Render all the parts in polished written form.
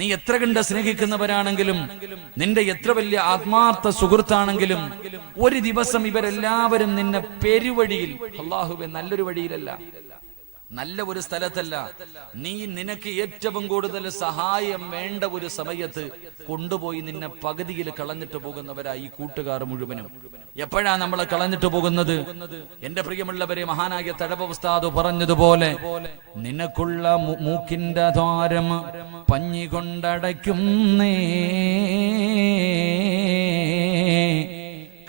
നീ എത്ര കണ്ട് സ്നേഹിക്കുന്നവരാണെങ്കിലും, നിന്റെ എത്ര വലിയ ആത്മാർത്ഥ സുഹൃത്താണെങ്കിലും, ഒരു ദിവസം ഇവരെല്ലാവരും നിന്നെ പെരുവഴിയിൽ, അല്ലാഹുവേ നല്ലൊരു വഴിയിലല്ല, നല്ല ഒരു സ്ഥലത്തല്ല, നീ നിനക്ക് ഏറ്റവും കൂടുതൽ സഹായം വേണ്ട ഒരു സമയത്ത് കൊണ്ടുപോയി നിന്നെ പകുതിയിൽ കളഞ്ഞിട്ട് പോകുന്നവരായി ഈ കൂട്ടുകാർ മുഴുവനും. എപ്പോഴാ നമ്മളെ കളഞ്ഞിട്ട് പോകുന്നത്? എന്റെ പ്രിയമുള്ളവരെ, മഹാനായ തഴവ ഉസ്താദ് പറഞ്ഞതുപോലെ, നിനക്കുള്ള മൂക്കിന്റെ ദ്വാരം പഞ്ഞി കൊണ്ടടയ്ക്കുന്നേ,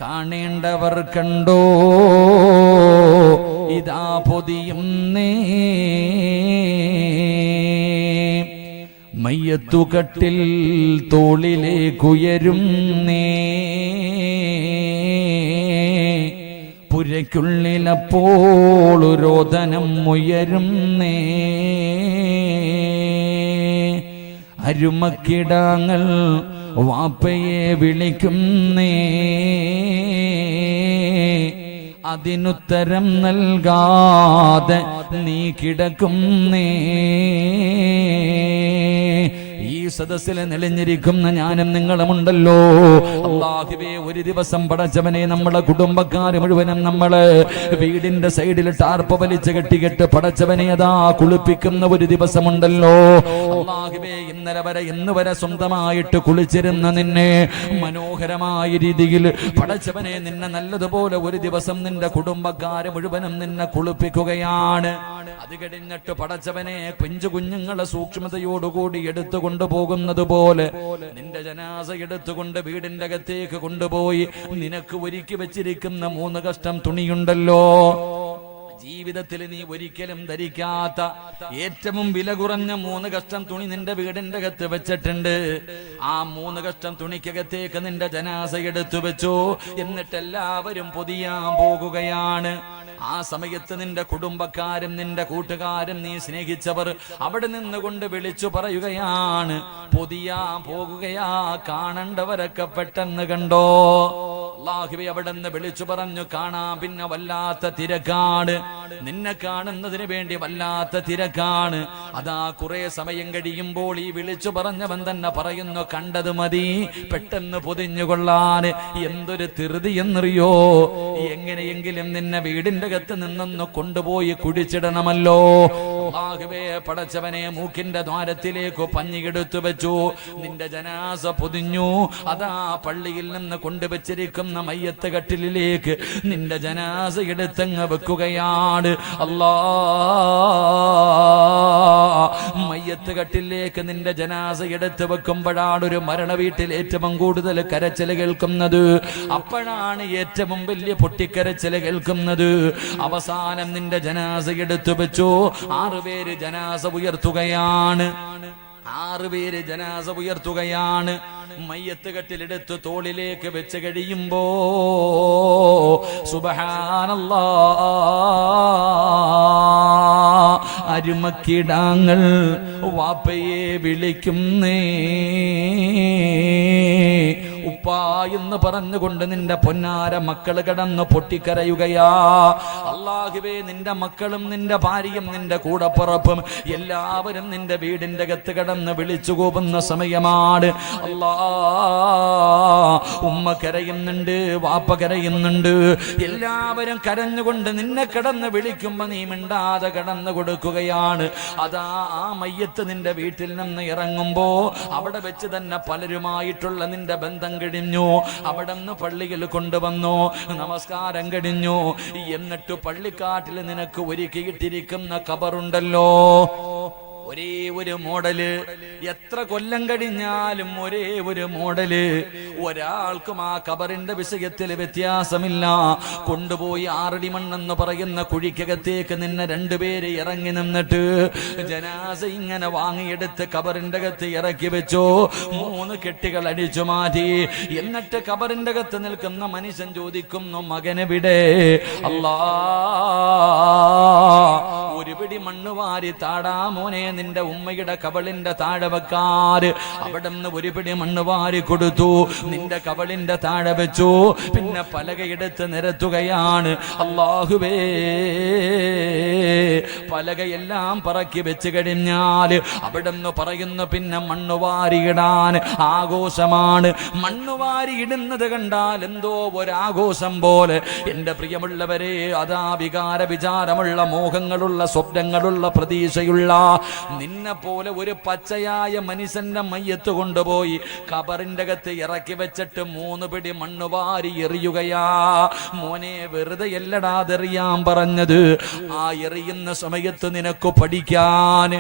കാണേണ്ടവർ കണ്ടോ ഇതാ പൊതിയുന്നേ, മയ്യത്തുകട്ടിൽ തോളിലേക്കുയരുന്നേ, പുരയ്ക്കുള്ളിലപ്പോൾ രോദനം ഉയരുന്നേ, അരുമക്കിടാങ്ങൾ വാപ്പയെ വിളിക്കുന്നേ, അതിനുത്തരം നൽകാതെ നീ കിടക്കുന്നേ. ഈ സദസ്സിൽ നിലഞ്ഞിരിക്കുന്ന ഞാനും നിങ്ങളുമുണ്ടല്ലോ, അല്ലാഹുവേ ഒരു ദിവസം പടച്ചവനെ നമ്മളെ കുടുംബക്കാർ മുഴുവനും നമ്മള് വീടിന്റെ സൈഡിൽ ടാർപ്പ് വലിച്ചു കെട്ടിക്കെട്ട് പടച്ചവനെ അതാ കുളിപ്പിക്കുന്ന ഒരു ദിവസമുണ്ടല്ലോ. അല്ലാഹുവേ ഇന്ന് വരെ സ്വന്തമായിട്ട് കുളിച്ചിരുന്ന നിന്നെ മനോഹരമായ രീതിയിൽ പടച്ചവനെ നിന്നെ നല്ലതുപോലെ ഒരു ദിവസം നിന്റെ കുടുംബക്കാര് മുഴുവനും നിന്നെ കുളിപ്പിക്കുകയാണ്. അത് കഴിഞ്ഞിട്ട് പടച്ചവനെ പിഞ്ചു കുഞ്ഞുങ്ങളെ സൂക്ഷ്മതയോടുകൂടി എടുത്തു കൊണ്ടുപോകുന്നത് പോലെ നിന്റെ ജനാസ എടുത്തുകൊണ്ട് വീടിന്റെ അകത്തേക്ക് കൊണ്ടുപോയി നിനക്ക് ഒരുക്കി വെച്ചിരിക്കുന്ന 3 കഷ്ടം തുണിയുണ്ടല്ലോ, ജീവിതത്തിൽ നീ ഒരിക്കലും ധരിക്കാത്ത ഏറ്റവും വില കുറഞ്ഞ 3 കഷ്ടം തുണി നിന്റെ വീടിന്റെ അകത്ത് വെച്ചിട്ടുണ്ട്. ആ 3 കഷ്ടം തുണിക്കകത്തേക്ക് നിന്റെ ജനാസ എടുത്തു വെച്ചു. എന്നിട്ട് എല്ലാവരും പൊതിയാൻ പോകുകയാണ്. ആ സമയത്ത് നിന്റെ കുടുംബക്കാരും നിന്റെ കൂട്ടുകാരും നീ സ്നേഹിച്ചവർ അവിടെ നിന്നുകൊണ്ട് വിളിച്ചു പറയുകയാണ്, പൊതിയാൻ പോകുകയാ, കാണേണ്ടവരൊക്കെ പെട്ടെന്ന് കണ്ടോ. അല്ലാഹുവേ അവിടെ നിന്ന് വിളിച്ചു പറഞ്ഞു, കാണാൻ പിന്നെ വല്ലാത്ത തിരക്കാണ്, നിന്നെ കാണുന്നതിന് വേണ്ടി വല്ലാത്ത തിരക്കാണ്. അതാ കുറെ സമയം കഴിയുമ്പോൾ ഈ വിളിച്ചു പറഞ്ഞവൻ തന്നെ പറയുന്നു, കണ്ടത് മതി, പെട്ടെന്ന് പൊതിഞ്ഞുകൊള്ളാൻ. എന്തൊരു ധൃതി എന്നറിയോ, എങ്ങനെയെങ്കിലും നിന്നെ വീടിന്റെ അകത്ത് നിന്നൊന്ന് കൊണ്ടുപോയി കുടിച്ചിടണമല്ലോ. അല്ലാഹുവേ പടച്ചവനെ മൂക്കിന്റെ ദ്വാരത്തിലേക്ക് പഞ്ഞിയെടുത്തു വെച്ചു, നിന്റെ ജനാസ പൊതിഞ്ഞു. അതാ പള്ളിയിൽ നിന്ന് കൊണ്ടുവച്ചിരിക്കുന്ന മയ്യത്ത് കട്ടിലിലേക്ക് നിന്റെ ജനാസ എടുത്തങ്ങ് വെക്കുകയാണ്. അല്ലാ, മയ്യത്ത് കട്ടിലേക്ക് നിന്റെ ജനാസ എടുത്ത് വെക്കുമ്പോഴാണ് ഒരു മരണ വീട്ടിൽ ഏറ്റവും കൂടുതൽ കരച്ചിൽ കേൾക്കുന്നത്. അപ്പോഴാണ് ഏറ്റവും വലിയ പൊട്ടിക്കരച്ചിൽ കേൾക്കുന്നത്. അവസാനം നിന്റെ ജനാസ എടുത്തു വെച്ചു. 6 പേര് ജനാസ ഉയർത്തുകയാണ്. 6 പേര് ജനാസ ഉയർത്തുകയാണ്. മയ്യത്ത് കട്ടിലെടുത്ത് തോളിലേക്ക് വെച്ച് കഴിയുമ്പോ സുബ്ഹാനല്ലാഹ്, അരുമക്കിടാങ്ങൾ വാപ്പയെ വിളിക്കുന്നേ, ഉപ്പാ എന്ന് പറഞ്ഞുകൊണ്ട് നിന്റെ പൊന്നാര മക്കള് കിടന്ന് പൊട്ടിക്കരയുകയാ. അല്ലാഹുവേ നിന്റെ മക്കളും നിന്റെ ഭാര്യയും നിന്റെ കൂടപ്പുറപ്പും എല്ലാവരും നിന്റെ വീടിന്റെ അകത്ത് കിടന്ന് വിളിച്ചു കൂവുന്ന സമയമാണ്. അല്ലാ, ഉമ്മ കരയുന്നുണ്ട്, വാപ്പ കരയുന്നുണ്ട്, എല്ലാവരും കരഞ്ഞുകൊണ്ട് നിന്നെ കിടന്ന് വിളിക്കുമ്പോ നീ മിണ്ടാതെ കിടന്നു കൊടുക്കുകയാണ്. അതാ ആ മയ്യത്ത് നിന്റെ വീട്ടിൽ നിന്ന് ഇറങ്ങുമ്പോ അവിടെ വെച്ച് തന്നെ പലരുമായിട്ടുള്ള നിന്റെ ബന്ധം കഴിഞ്ഞു. അവിടെ നിന്ന് പള്ളിയിൽ കൊണ്ടുവന്നു, നമസ്കാരം കഴിഞ്ഞു. എന്നിട്ട് പള്ളിക്കാട്ടിൽ നിനക്ക് ഒരുക്കിയിട്ടിരിക്കുന്ന ഖബറുണ്ടല്ലോ, ഒരേ ഒരു മോഡല്, എത്ര കൊല്ലം കഴിഞ്ഞാലും ഒരേ ഒരു മോഡല്. ഒരാൾക്കും ആ ഖബറിന്റെ വിഷയത്തിൽ വ്യത്യാസമില്ല. കൊണ്ടുപോയി 6 അടി മണ്ണെന്ന് പറയുന്ന കുഴിക്കകത്തേക്ക് നിന്നെ 2 പേര് ഇറങ്ങി നിന്നിട്ട് ജനാസ ഇങ്ങനെ വാങ്ങിയെടുത്ത് ഖബറിന്റെ അകത്ത് ഇറക്കി വെച്ചു. 3 കെട്ടുകൾ അടിച്ചു മാറ്റി. എന്നിട്ട് ഖബറിന്റെ അകത്ത് നിൽക്കുന്ന മനുഷ്യൻ ചോദിക്കുന്നു, മകനെവിടെ? അല്ലാ, ഒരു പിടി മണ്ണ് വാരി താടാ മോനെ നിന്റെ ഉമ്മയുടെ കബളിന്റെ താഴെ വെക്കാറ്. അവിടെ നിന്ന് ഒരു പിടി മണ്ണ് വാരി കൊടുത്തു, നിന്റെ കബളിന്റെ താഴെ വെച്ചു. പിന്നെ പലകയെടുത്ത് നിരത്തുകയാണ്. അല്ലാഹുവേ, പലകയെല്ലാം പറക്കി വെച്ച് കഴിഞ്ഞാൽ അവിടെ നിന്ന് പറയുന്നു പിന്നെ മണ്ണ് വാരിയിടാൻ ആഘോഷമാണ്. മണ്ണ് വാരി ഇടുന്നത് കണ്ടാൽ എന്തോ ഒരാഘോഷം പോലെ. എന്റെ പ്രിയമുള്ളവരെ, അതാ വികാര വിചാരമുള്ള, മോഹങ്ങളുള്ള, സ്വപ്നങ്ങളുള്ള, പ്രതീക്ഷയുള്ള നിന്നെ പോലെ ഒരു പച്ചയായ മനുഷ്യന്റെ മയ്യത്ത് കൊണ്ടുപോയി ഖബറിന്റെ അകത്ത് ഇറക്കി വെച്ചിട്ട് 3 പിടി മണ്ണ് വാരി എറിയുകയാ. മോനെ, വെറുതെ എല്ലടാ അതെറിയാൻ പറഞ്ഞത്. ആ എറിയുന്ന സമയത്ത് നിനക്ക് പഠിക്കാൻ,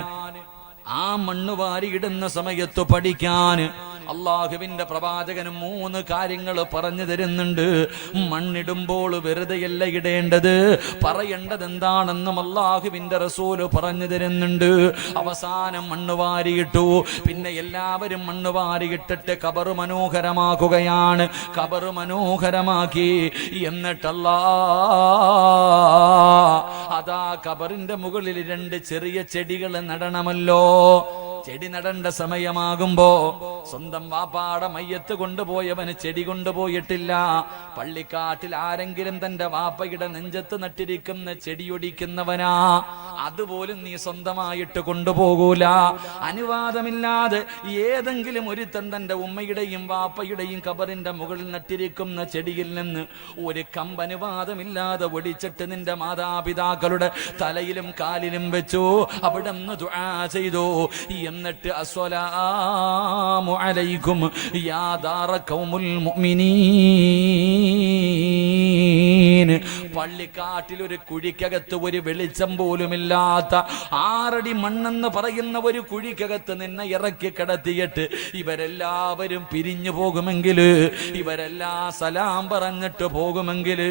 ആ മണ്ണ് വാരി ഇടുന്ന സമയത്ത് പഠിക്കാൻ അള്ളാഹുവിന്റെ പ്രവാചകന് 3 കാര്യങ്ങൾ പറഞ്ഞു തരുന്നുണ്ട്. മണ്ണിടുമ്പോൾ വെറുതെയല്ല ഇടേണ്ടത്, പറയേണ്ടത് എന്താണെന്നും അള്ളാഹുവിന്റെ റസൂല് പറഞ്ഞു തരുന്നുണ്ട്. അവസാനം മണ്ണ് വാരിയിട്ടു. പിന്നെ എല്ലാവരും മണ്ണ് വാരിയിട്ടിട്ട് ഖബറ് മനോഹരമാക്കുകയാണ്. ഖബറ് മനോഹരമാക്കി. എന്നിട്ടല്ലാ അതാ ഖബറിന്റെ മുകളിൽ 2 ചെറിയ ചെടികൾ നടണമല്ലോ. ചെടി നടേണ്ട സമയമാകുമ്പോ സ്വന്തം വാപ്പാടെ മയ്യത്ത് കൊണ്ടുപോയവന് ചെടി കൊണ്ടുപോയിട്ടില്ല. പള്ളിക്കാട്ടിൽ ആരെങ്കിലും തന്റെ വാപ്പയുടെ നെഞ്ചത്ത് നട്ടിരിക്കുന്ന ചെടിയൊടിക്കുന്നവനാ, അതുപോലും നീ സ്വന്തമായിട്ട് കൊണ്ടുപോകൂല. അനുവാദമില്ലാതെ ഏതെങ്കിലും ഒരുത്തൻ തന്റെ ഉമ്മയുടെയും വാപ്പയുടെയും ഖബറിന്റെ മുകളിൽ നട്ടിരിക്കുന്ന ചെടിയിൽ നിന്ന് ഒരു കമ്പനുവാദമില്ലാതെ ഒടിച്ചിട്ട് നിന്റെ മാതാപിതാക്കളുടെ തലയിലും കാലിലും വെച്ചു. അവിടെ നിന്ന് ദുആ ചെയ്തു. എന്നിട്ട് അസ്സലാമു അലൈക്കും യാ ദാറ ഖൗമുൽ മുഅ്മിനീൻ. പള്ളിക്കാട്ടിൽ ഒരു കുഴിക്കകത്ത് ഒരു വെളിച്ചം പോലുമില്ലാത്ത 6 അടി മണ്ണെന്ന് പറയുന്ന ഒരു കുഴിക്കകത്ത് നിന്നെ ഇറക്കി കിടത്തിയിട്ട് ഇവരെല്ലാവരും പിരിഞ്ഞു പോകുമെങ്കിൽ, ഇവരെല്ലാം സലാം പറഞ്ഞിട്ട് പോകുമെങ്കിൽ,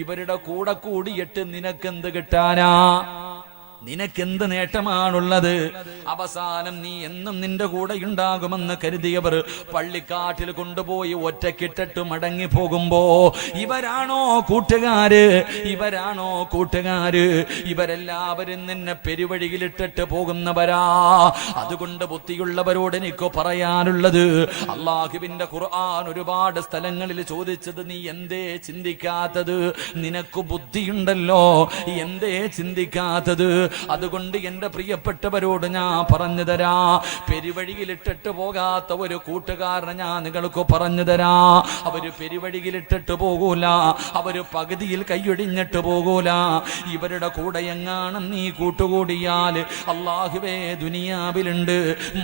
ഇവരുടെ കൂടെ കൂടിയിട്ട് നിനക്കെന്ത് കിട്ടാനാ? നിനക്കെന്ത് നേട്ടമാണുള്ളത്? അവസാനം നീ എന്നും നിന്റെ കൂടെ ഉണ്ടാകുമെന്ന് കരുതിയവർ പള്ളിക്കാട്ടിൽ കൊണ്ടുപോയി ഒറ്റക്കിട്ടിട്ട് മടങ്ങി പോകുമ്പോ ഇവരാണോ കൂട്ടുകാര്? ഇവരാണോ കൂട്ടുകാര്? ഇവരെല്ലാവരും നിന്നെ പെരുവഴിയിലിട്ടിട്ട് പോകുന്നവരാ. അതുകൊണ്ട് ബുദ്ധിയുള്ളവരോട് എനിക്ക് പറയാനുള്ളത്, അള്ളാഹുവിന്റെ ഖുർആൻ ഒരുപാട് സ്ഥലങ്ങളിൽ ചോദിച്ചത് നീ എന്തേ ചിന്തിക്കാത്തത്? നിനക്ക് ബുദ്ധിയുണ്ടല്ലോ, എന്തേ ചിന്തിക്കാത്തത്? അതുകൊണ്ട് എന്റെ പ്രിയപ്പെട്ടവരോട് ഞാൻ പറഞ്ഞു തരാ, പെരുവഴിയിലിട്ടിട്ട് പോകാത്ത ഒരു കൂട്ടുകാരനെ ഞാൻ നിങ്ങൾക്ക് പറഞ്ഞു തരാ. അവര് പെരുവഴിയിലിട്ടിട്ട് പോകൂല, അവര് പകുതിയിൽ കൈയൊടിഞ്ഞിട്ട് പോകൂല. ഇവരുടെ കൂടെ എങ്ങാനും നീ കൂട്ടുകൂടിയാൽ അല്ലാഹുവേ, ദുനിയാവിലുണ്ട്,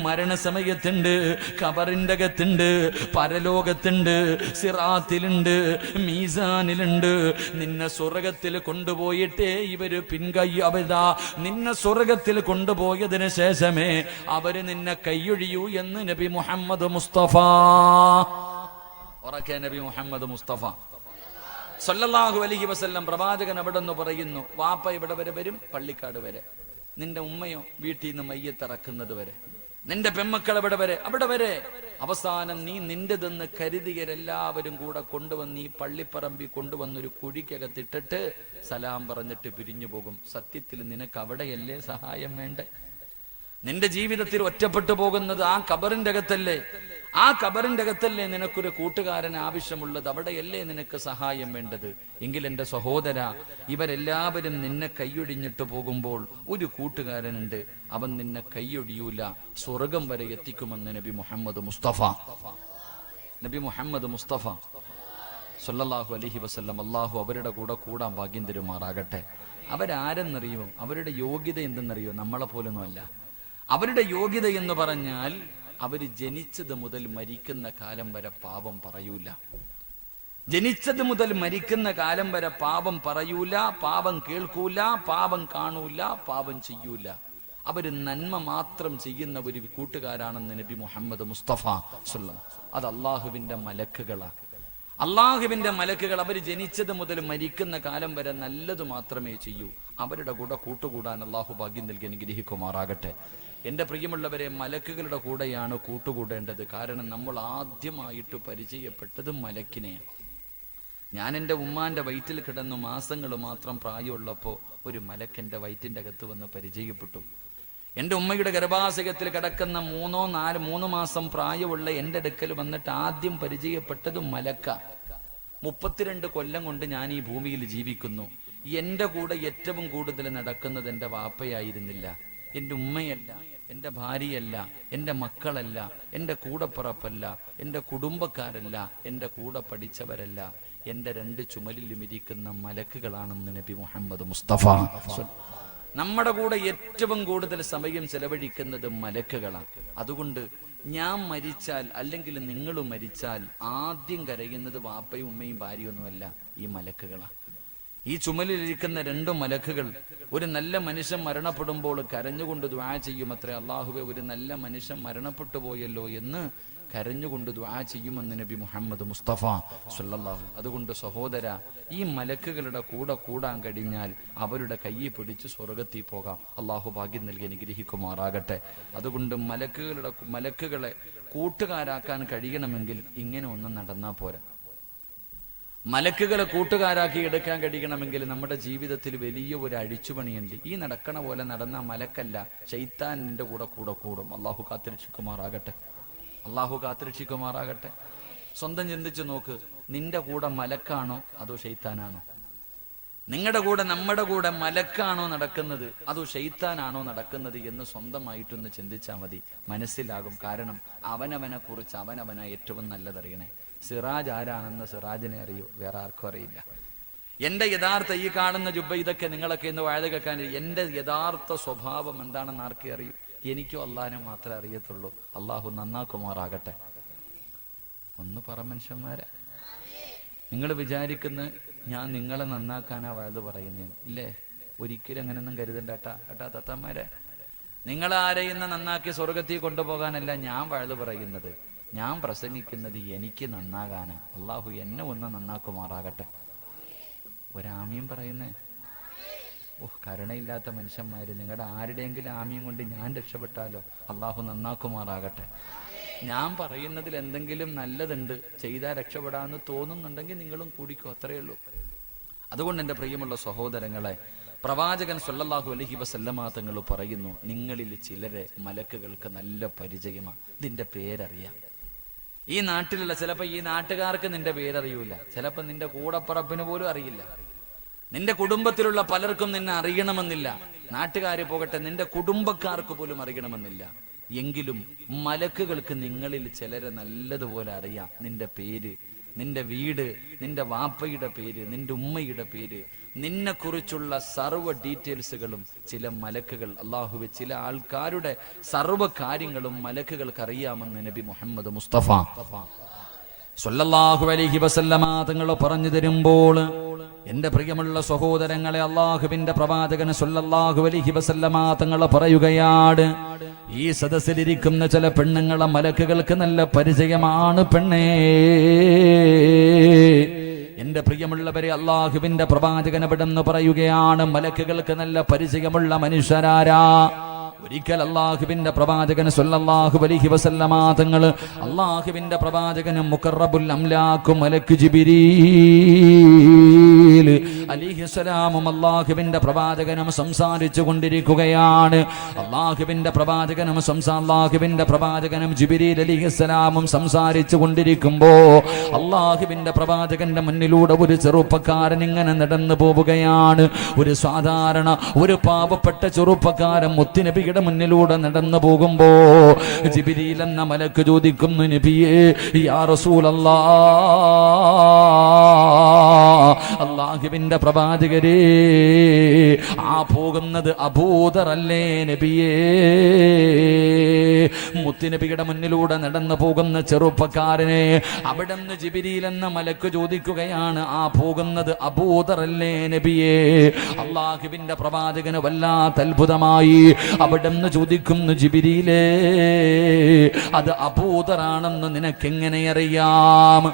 മരണസമയത്തുണ്ട്, ഖബറിന്റെ അകത്തുണ്ട്, പരലോകത്തുണ്ട്, സിറാത്തിലുണ്ട്, മീസാനിലുണ്ട്. നിന്നെ സ്വർഗത്തിൽ കൊണ്ടുപോയിട്ടേ ഇവര് പിൻകൈ അവതാ നിന്നെ സ്വർഗത്തിൽ കൊണ്ടുപോയതിനു ശേഷമേ അവര് നിന്നെ കൈയൊഴിയൂ എന്ന് നബി മുഹമ്മദ് മുസ്തഫ. ഉറക്കെ നബി മുഹമ്മദ് മുസ്തഫ സല്ലല്ലാഹു അലൈഹി വസല്ലം പ്രവാചകൻ അവിടെ നിന്ന് പറയുന്നു, വാപ്പ ഇവിടെ വരെ വരും, പള്ളിക്കാട് വരെ. നിന്റെ ഉമ്മയോ വീട്ടിൽ നിന്ന് മയ്യത്തിറക്കുന്നത് വരെ. നിന്റെ പെമ്മക്കൾ എവിടെ വരെ? അവിടെ വരെ. അവസാനം നീ നിന്റെതെന്ന് കരുതിയരെല്ലാവരും കൂടെ കൊണ്ടുവന്ന് ഈ പള്ളിപ്പറമ്പി കൊണ്ടുവന്നൊരു കുഴിക്കകത്തിട്ടിട്ട് സലാം പറഞ്ഞിട്ട് പിരിഞ്ഞു പോകും. സത്യത്തിൽ നിനക്ക് അവിടെയല്ലേ സഹായം വേണ്ടേ? നിന്റെ ജീവിതത്തിൽ ഒറ്റപ്പെട്ടു പോകുന്നത് ആ ഖബറിന്റെ അകത്തല്ലേ? ആ ഖബറിന്റെ അകത്തല്ലേ നിനക്കൊരു കൂട്ടുകാരൻ ആവശ്യമുള്ളത്? അവിടെയല്ലേ നിനക്ക് സഹായം വേണ്ടത്? എങ്കിൽ എന്റെ സഹോദര, ഇവരെല്ലാവരും നിന്നെ കൈയൊഴിഞ്ഞിട്ട് പോകുമ്പോൾ ഒരു കൂട്ടുകാരനുണ്ട്, അവൻ നിന്നെ കൈയൊഴിയൂല, സ്വർഗം വരെ എത്തിക്കുമെന്ന് നബി മുഹമ്മദ് മുസ്തഫ. നബി മുഹമ്മദ് മുസ്തഫ സല്ലല്ലാഹു അലൈഹി വസല്ലം. അല്ലാഹു അവരുടെ കൂടെ കൂടാൻ ഭാഗ്യം തരുമാറാകട്ടെ. അവരാരെന്നറിയുമോ? അവരുടെ യോഗ്യത എന്തെന്നറിയോ? നമ്മളെ പോലൊന്നുമല്ല. അവരുടെ യോഗ്യത എന്ന് പറഞ്ഞാൽ അവര് ജനിച്ചത് മുതൽ മരിക്കുന്ന കാലം വരെ പാപം പറയൂല. ജനിച്ചത് മുതൽ മരിക്കുന്ന കാലം വരെ പാപം പറയൂല, പാപം കേൾക്കൂല, പാപം കാണൂല, പാപം ചെയ്യൂല. അവര് നന്മ മാത്രം ചെയ്യുന്ന ഒരു കൂട്ടുകാരാണെന്ന് നബി മുഹമ്മദ് മുസ്തഫ സല്ലല്ലാഹു. അത് അള്ളാഹുവിന്റെ മലക്കുകളാണ്. അള്ളാഹുവിന്റെ മലക്കുകൾ അവർ ജനിച്ചത് മുതൽ മരിക്കുന്ന കാലം വരെ നല്ലത് മാത്രമേ ചെയ്യൂ. അവരുടെ കൂടെ കൂട്ടുകൂടാൻ അള്ളാഹു ഭാഗ്യം നൽകി അനുഗ്രഹിക്കുമാറാകട്ടെ. എൻ്റെ പ്രിയമുള്ളവരെ, മലക്കുകളുടെ കൂടെയാണ് കൂട്ടുകൂടേണ്ടത്. കാരണം നമ്മൾ ആദ്യമായിട്ട് പരിചയപ്പെട്ടത് മലക്കിനെ. ഞാൻ എൻ്റെ ഉമ്മാന്റെ വയറ്റിൽ കിടന്നു മാസങ്ങൾ മാത്രം പ്രായമുള്ളപ്പോൾ ഒരു മലക്കിന്റെ വയറ്റിന്റെ അകത്ത് വന്ന് പരിചയപ്പെട്ടു. എൻ്റെ ഉമ്മയുടെ ഗർഭാശയത്തിൽ കിടക്കുന്ന 3 മാസം പ്രായമുള്ള എൻ്റെ അടുക്കൽ വന്നിട്ട് ആദ്യം പരിചയപ്പെട്ടത് മലക്ക. 32 കൊല്ലം കൊണ്ട് ഞാൻ ഈ ഭൂമിയിൽ ജീവിക്കുന്നു. എൻ്റെ കൂടെ ഏറ്റവും കൂടുതൽ നടക്കുന്നത് എൻ്റെ വാപ്പയായിരുന്നില്ല, എൻ്റെ ഉമ്മയല്ല, എൻ്റെ ഭാര്യയല്ല, എൻ്റെ മക്കളല്ല, എൻ്റെ കൂടപ്പിറപ്പല്ല, എൻ്റെ കുടുംബക്കാരല്ല, എൻ്റെ കൂടെ പഠിച്ചവരല്ല, എൻ്റെ 2 ചുമലിലും ഇരിക്കുന്ന മലക്കുകളാണെന്ന് നബി മുഹമ്മദ് മുസ്തഫ. നമ്മുടെ കൂടെ ഏറ്റവും കൂടുതൽ സമയം ചെലവഴിക്കുന്നത് മലക്കുകളാണ്. അതുകൊണ്ട് ഞാൻ മരിച്ചാൽ, അല്ലെങ്കിൽ നിങ്ങൾ മരിച്ചാൽ, ആദ്യം കരയുന്നത് വാപ്പയും ഉമ്മയും ഭാര്യയൊന്നുമല്ല, ഈ മലക്കുകളാണ്. ഈ ചുമലിലിരിക്കുന്ന 2 മലക്കുകൾ ഒരു നല്ല മനുഷ്യൻ മരണപ്പെടുമ്പോൾ കരഞ്ഞുകൊണ്ട് ദുആ ചെയ്യുമത്രേ. അല്ലാഹുവേ, ഒരു നല്ല മനുഷ്യൻ മരണപ്പെട്ടു പോയല്ലോ എന്ന് കരഞ്ഞുകൊണ്ട് ദുആ ചെയ്യുമെന്ന് നബി മുഹമ്മദ് മുസ്തഫ സല്ലല്ലാഹു. അതുകൊണ്ട് സഹോദര, ഈ മലക്കുകളുടെ കൂടെ കൂടാൻ കഴിഞ്ഞാൽ അവരുടെ കയ്യെ പിടിച്ച് സ്വർഗത്തിൽ പോകാം. അള്ളാഹു ഭാഗ്യം നൽകി അനുഗ്രഹിക്കുമാറാകട്ടെ. അതുകൊണ്ട് മലക്കുകളെ കൂട്ടുകാരാക്കാൻ കഴിയണമെങ്കിൽ ഇങ്ങനെ ഒന്നും നടന്നാൽ പോരാ. മലക്കുകളെ കൂട്ടുകാരാക്കി എടുക്കാൻ കഴിയണമെങ്കിൽ നമ്മുടെ ജീവിതത്തിൽ വലിയ ഒരു അഴിച്ചുപണിയുണ്ട്. ഈ നടക്കണ പോലെ നടന്ന മലക്കല്ല, ശൈത്താൻ നിന്റെ കൂടെ കൂടും. അള്ളാഹു കാത്തിരക്ഷിക്കുമാറാകട്ടെ, അള്ളാഹു കാത്തിരക്ഷിക്കുമാറാകട്ടെ. സ്വന്തം ചിന്തിച്ചു നോക്ക്, നിന്റെ കൂടെ മലക്കാണോ അതോ ശൈത്താനാണോ? നിങ്ങളുടെ കൂടെ, നമ്മുടെ കൂടെ മലക്കാണോ നടക്കുന്നത് അതോ ശൈത്താനാണോ നടക്കുന്നത് എന്ന് സ്വന്തമായിട്ടൊന്ന് ചിന്തിച്ചാൽ മതി, മനസ്സിലാകും. കാരണം അവനവനെ കുറിച്ച് അവനവനാ ഏറ്റവും നല്ലതറിയണേ. സിറാജ് ആരാണെന്ന് സിറാജിനെ അറിയൂ, വേറെ ആർക്കും അറിയില്ല. എന്റെ യഥാർത്ഥ, ഈ കാണുന്ന ജുബ്ബ, ഇതൊക്കെ നിങ്ങളൊക്കെ ഇന്ന് വാഴ കേൾക്കാൻ, എന്റെ യഥാർത്ഥ സ്വഭാവം എന്താണെന്ന് ആർക്കേ അറിയൂ? എനിക്കും അള്ളാഹിനും മാത്രമേ അറിയത്തുള്ളൂ. അള്ളാഹു നന്നാക്കുമാറാകട്ടെ. ഒന്ന് പറ മനുഷ്യന്മാരെ, നിങ്ങൾ വിചാരിക്കുന്ന ഞാൻ നിങ്ങളെ നന്നാക്കാനാ വഴുത് പറയുന്നേന്ന്? ഇല്ലേ, ഒരിക്കലും അങ്ങനെയൊന്നും കരുതണ്ട ഏട്ടാ തത്തന്മാരെ. നിങ്ങളാരെയും നന്നാക്കി സ്വർഗത്തിൽ കൊണ്ടുപോകാനല്ല ഞാൻ വഴുത് പറയുന്നത്. ഞാൻ പ്രസംഗിക്കുന്നത് എനിക്ക് നന്നാകാനാ. അള്ളാഹു എന്നെ ഒന്ന് നന്നാക്കുമാറാകട്ടെ. ഒരാമീൻ പറയുന്നേ. കരുണയില്ലാത്ത മനുഷ്യന്മാര്, നിങ്ങളുടെ ആരുടെയെങ്കിലും ആമീൻ കൊണ്ട് ഞാൻ രക്ഷപ്പെട്ടാലോ? അള്ളാഹു നന്നാക്കുമാറാകട്ടെ. ഞാൻ പറയുന്നതിൽ എന്തെങ്കിലും നല്ലതുണ്ട്, ചെയ്താൽ രക്ഷപ്പെടാമെന്ന് തോന്നുന്നുണ്ടെങ്കിൽ നിങ്ങളും കൂടിക്കോ, അത്രയേ ഉള്ളൂ. അതുകൊണ്ട് എൻ്റെ പ്രിയമുള്ള സഹോദരങ്ങളെ, പ്രവാചകൻ സല്ലല്ലാഹു അലൈഹി വസല്ലമ തങ്ങൾ പറയുന്നു, നിങ്ങളിൽ ചിലരെ മലക്കുകൾക്ക് നല്ല പരിചയമാണ്. ഇതിന്റെ പേരറിയാം. ഈ നാട്ടിലുള്ള, ചിലപ്പോൾ ഈ നാട്ടുകാർക്ക് നിന്റെ പേരറിയൂല, ചിലപ്പോൾ നിന്റെ കൂടപ്പറപ്പിന് പോലും അറിയില്ല, നിന്റെ കുടുംബത്തിലുള്ള പലർക്കും നിന്നെ അറിയണമെന്നില്ല. നാട്ടുകാരെ പോകട്ടെ, നിന്റെ കുടുംബക്കാർക്ക് പോലും അറിയണമെന്നില്ല. എങ്കിലും മലക്കുകൾക്ക് നിങ്ങളിൽ ചിലരെ നല്ലതുപോലെ അറിയാം. നിന്റെ പേര്, നിന്റെ വീട്, നിന്റെ വാപ്പയുടെ പേര്, നിന്റെ ഉമ്മയുടെ പേര്, നിന്നെ കുറിച്ചുള്ള സർവ്വ ഡീറ്റെയിൽസുകളും ചില മലക്കുകൾ, അള്ളാഹുവെ, ചില ആൾക്കാരുടെ സർവ്വ കാര്യങ്ങളും മലക്കുകൾക്ക് അറിയാമെന്ന് നബി മുഹമ്മദ് മുസ്തഫ സല്ലല്ലാഹു അലൈഹി വസല്ലമ തങ്ങൾ പറഞ്ഞു തരുമ്പോൾ, എന്റെ പ്രിയമുള്ള സഹോദരങ്ങളെ, അള്ളാഹുവിന്റെ പ്രവാചകൻ സല്ലല്ലാഹു അലൈഹി വസല്ലമ തങ്ങൾ പറയുകയാണ്, ഈ സദസ്സിലിരിക്കുന്ന ചില പെണ്ണുങ്ങളെ മലക്കുകൾക്ക് നല്ല പരിചയമാണ് പെണ്ണേ. എന്റെ പ്രിയമുള്ളവരെ, അള്ളാഹുവിന്റെ പ്രവാചകൻ അവിടെന്ന് പറയുകയാണ്, മലക്കുകൾക്ക് നല്ല പരിചയമുള്ള മനുഷ്യരാരാ? ഒരിക്കൽ അള്ളാഹുവിന്റെ പ്രവാചകൻ സല്ലല്ലാഹു അലൈഹി വസല്ലമ തങ്ങൾ, അള്ളാഹുവിന്റെ പ്രവാചകൻ മുഖറബുൽ അംലാഖു മലക്ക് ജിബ്രീൽ അലൈഹിസ്സലാമും അള്ളാഹുവിന്റെ പ്രവാചകനും സംസാരിച്ചു കൊണ്ടിരിക്കുകയാണ്. അള്ളാഹുവിന്റെ പ്രവാചകനും ജിബ്രീൽ അലൈഹിസ്സലാമും സംസാരിച്ചു കൊണ്ടിരിക്കുമ്പോ അള്ളാഹുവിന്റെ പ്രവാചകന്റെ മുന്നിലൂടെ ഒരു ചെറുപ്പക്കാരൻ ഇങ്ങനെ നടന്നു പോവുകയാണ്. ഒരു സാധാരണ, ഒരു പാവപ്പെട്ട ചെറുപ്പക്കാരൻ മുത്തുനബിയുടെ മുന്നിലൂടെ നടന്നു പോകുമ്പോ ജിബ്രീൽ എന്ന മലക്ക് ചോദിക്കുന്നു, നബിയേ, യാ റസൂലല്ലാഹ്, അല്ലാഹുവിന്റെ പ്രവാചകരേ, ആ പോകുന്നത് അബൂദർ അല്ലേ നബിയേ? മുത്തുനബിയുടെ മുന്നിലൂടെ നടന്നു പോകുന്ന ചെറുപ്പക്കാരനെ അവിടുന്ന് ജിബ്രീൽ എന്ന മലക്ക് ചോദിക്കുകയാണ്, ആ പോകുന്നത് അബൂദർ അല്ലേ നബിയേ? അല്ലാഹുവിന്റെ പ്രവാചകന് വല്ലാത്ത അത്ഭുതമായി. അവിടുന്ന് ചോദിക്കുന്നു, ജിബ്രീലേ, അത് അബൂദറാണെന്ന് നിനക്കെങ്ങനെ അറിയാം?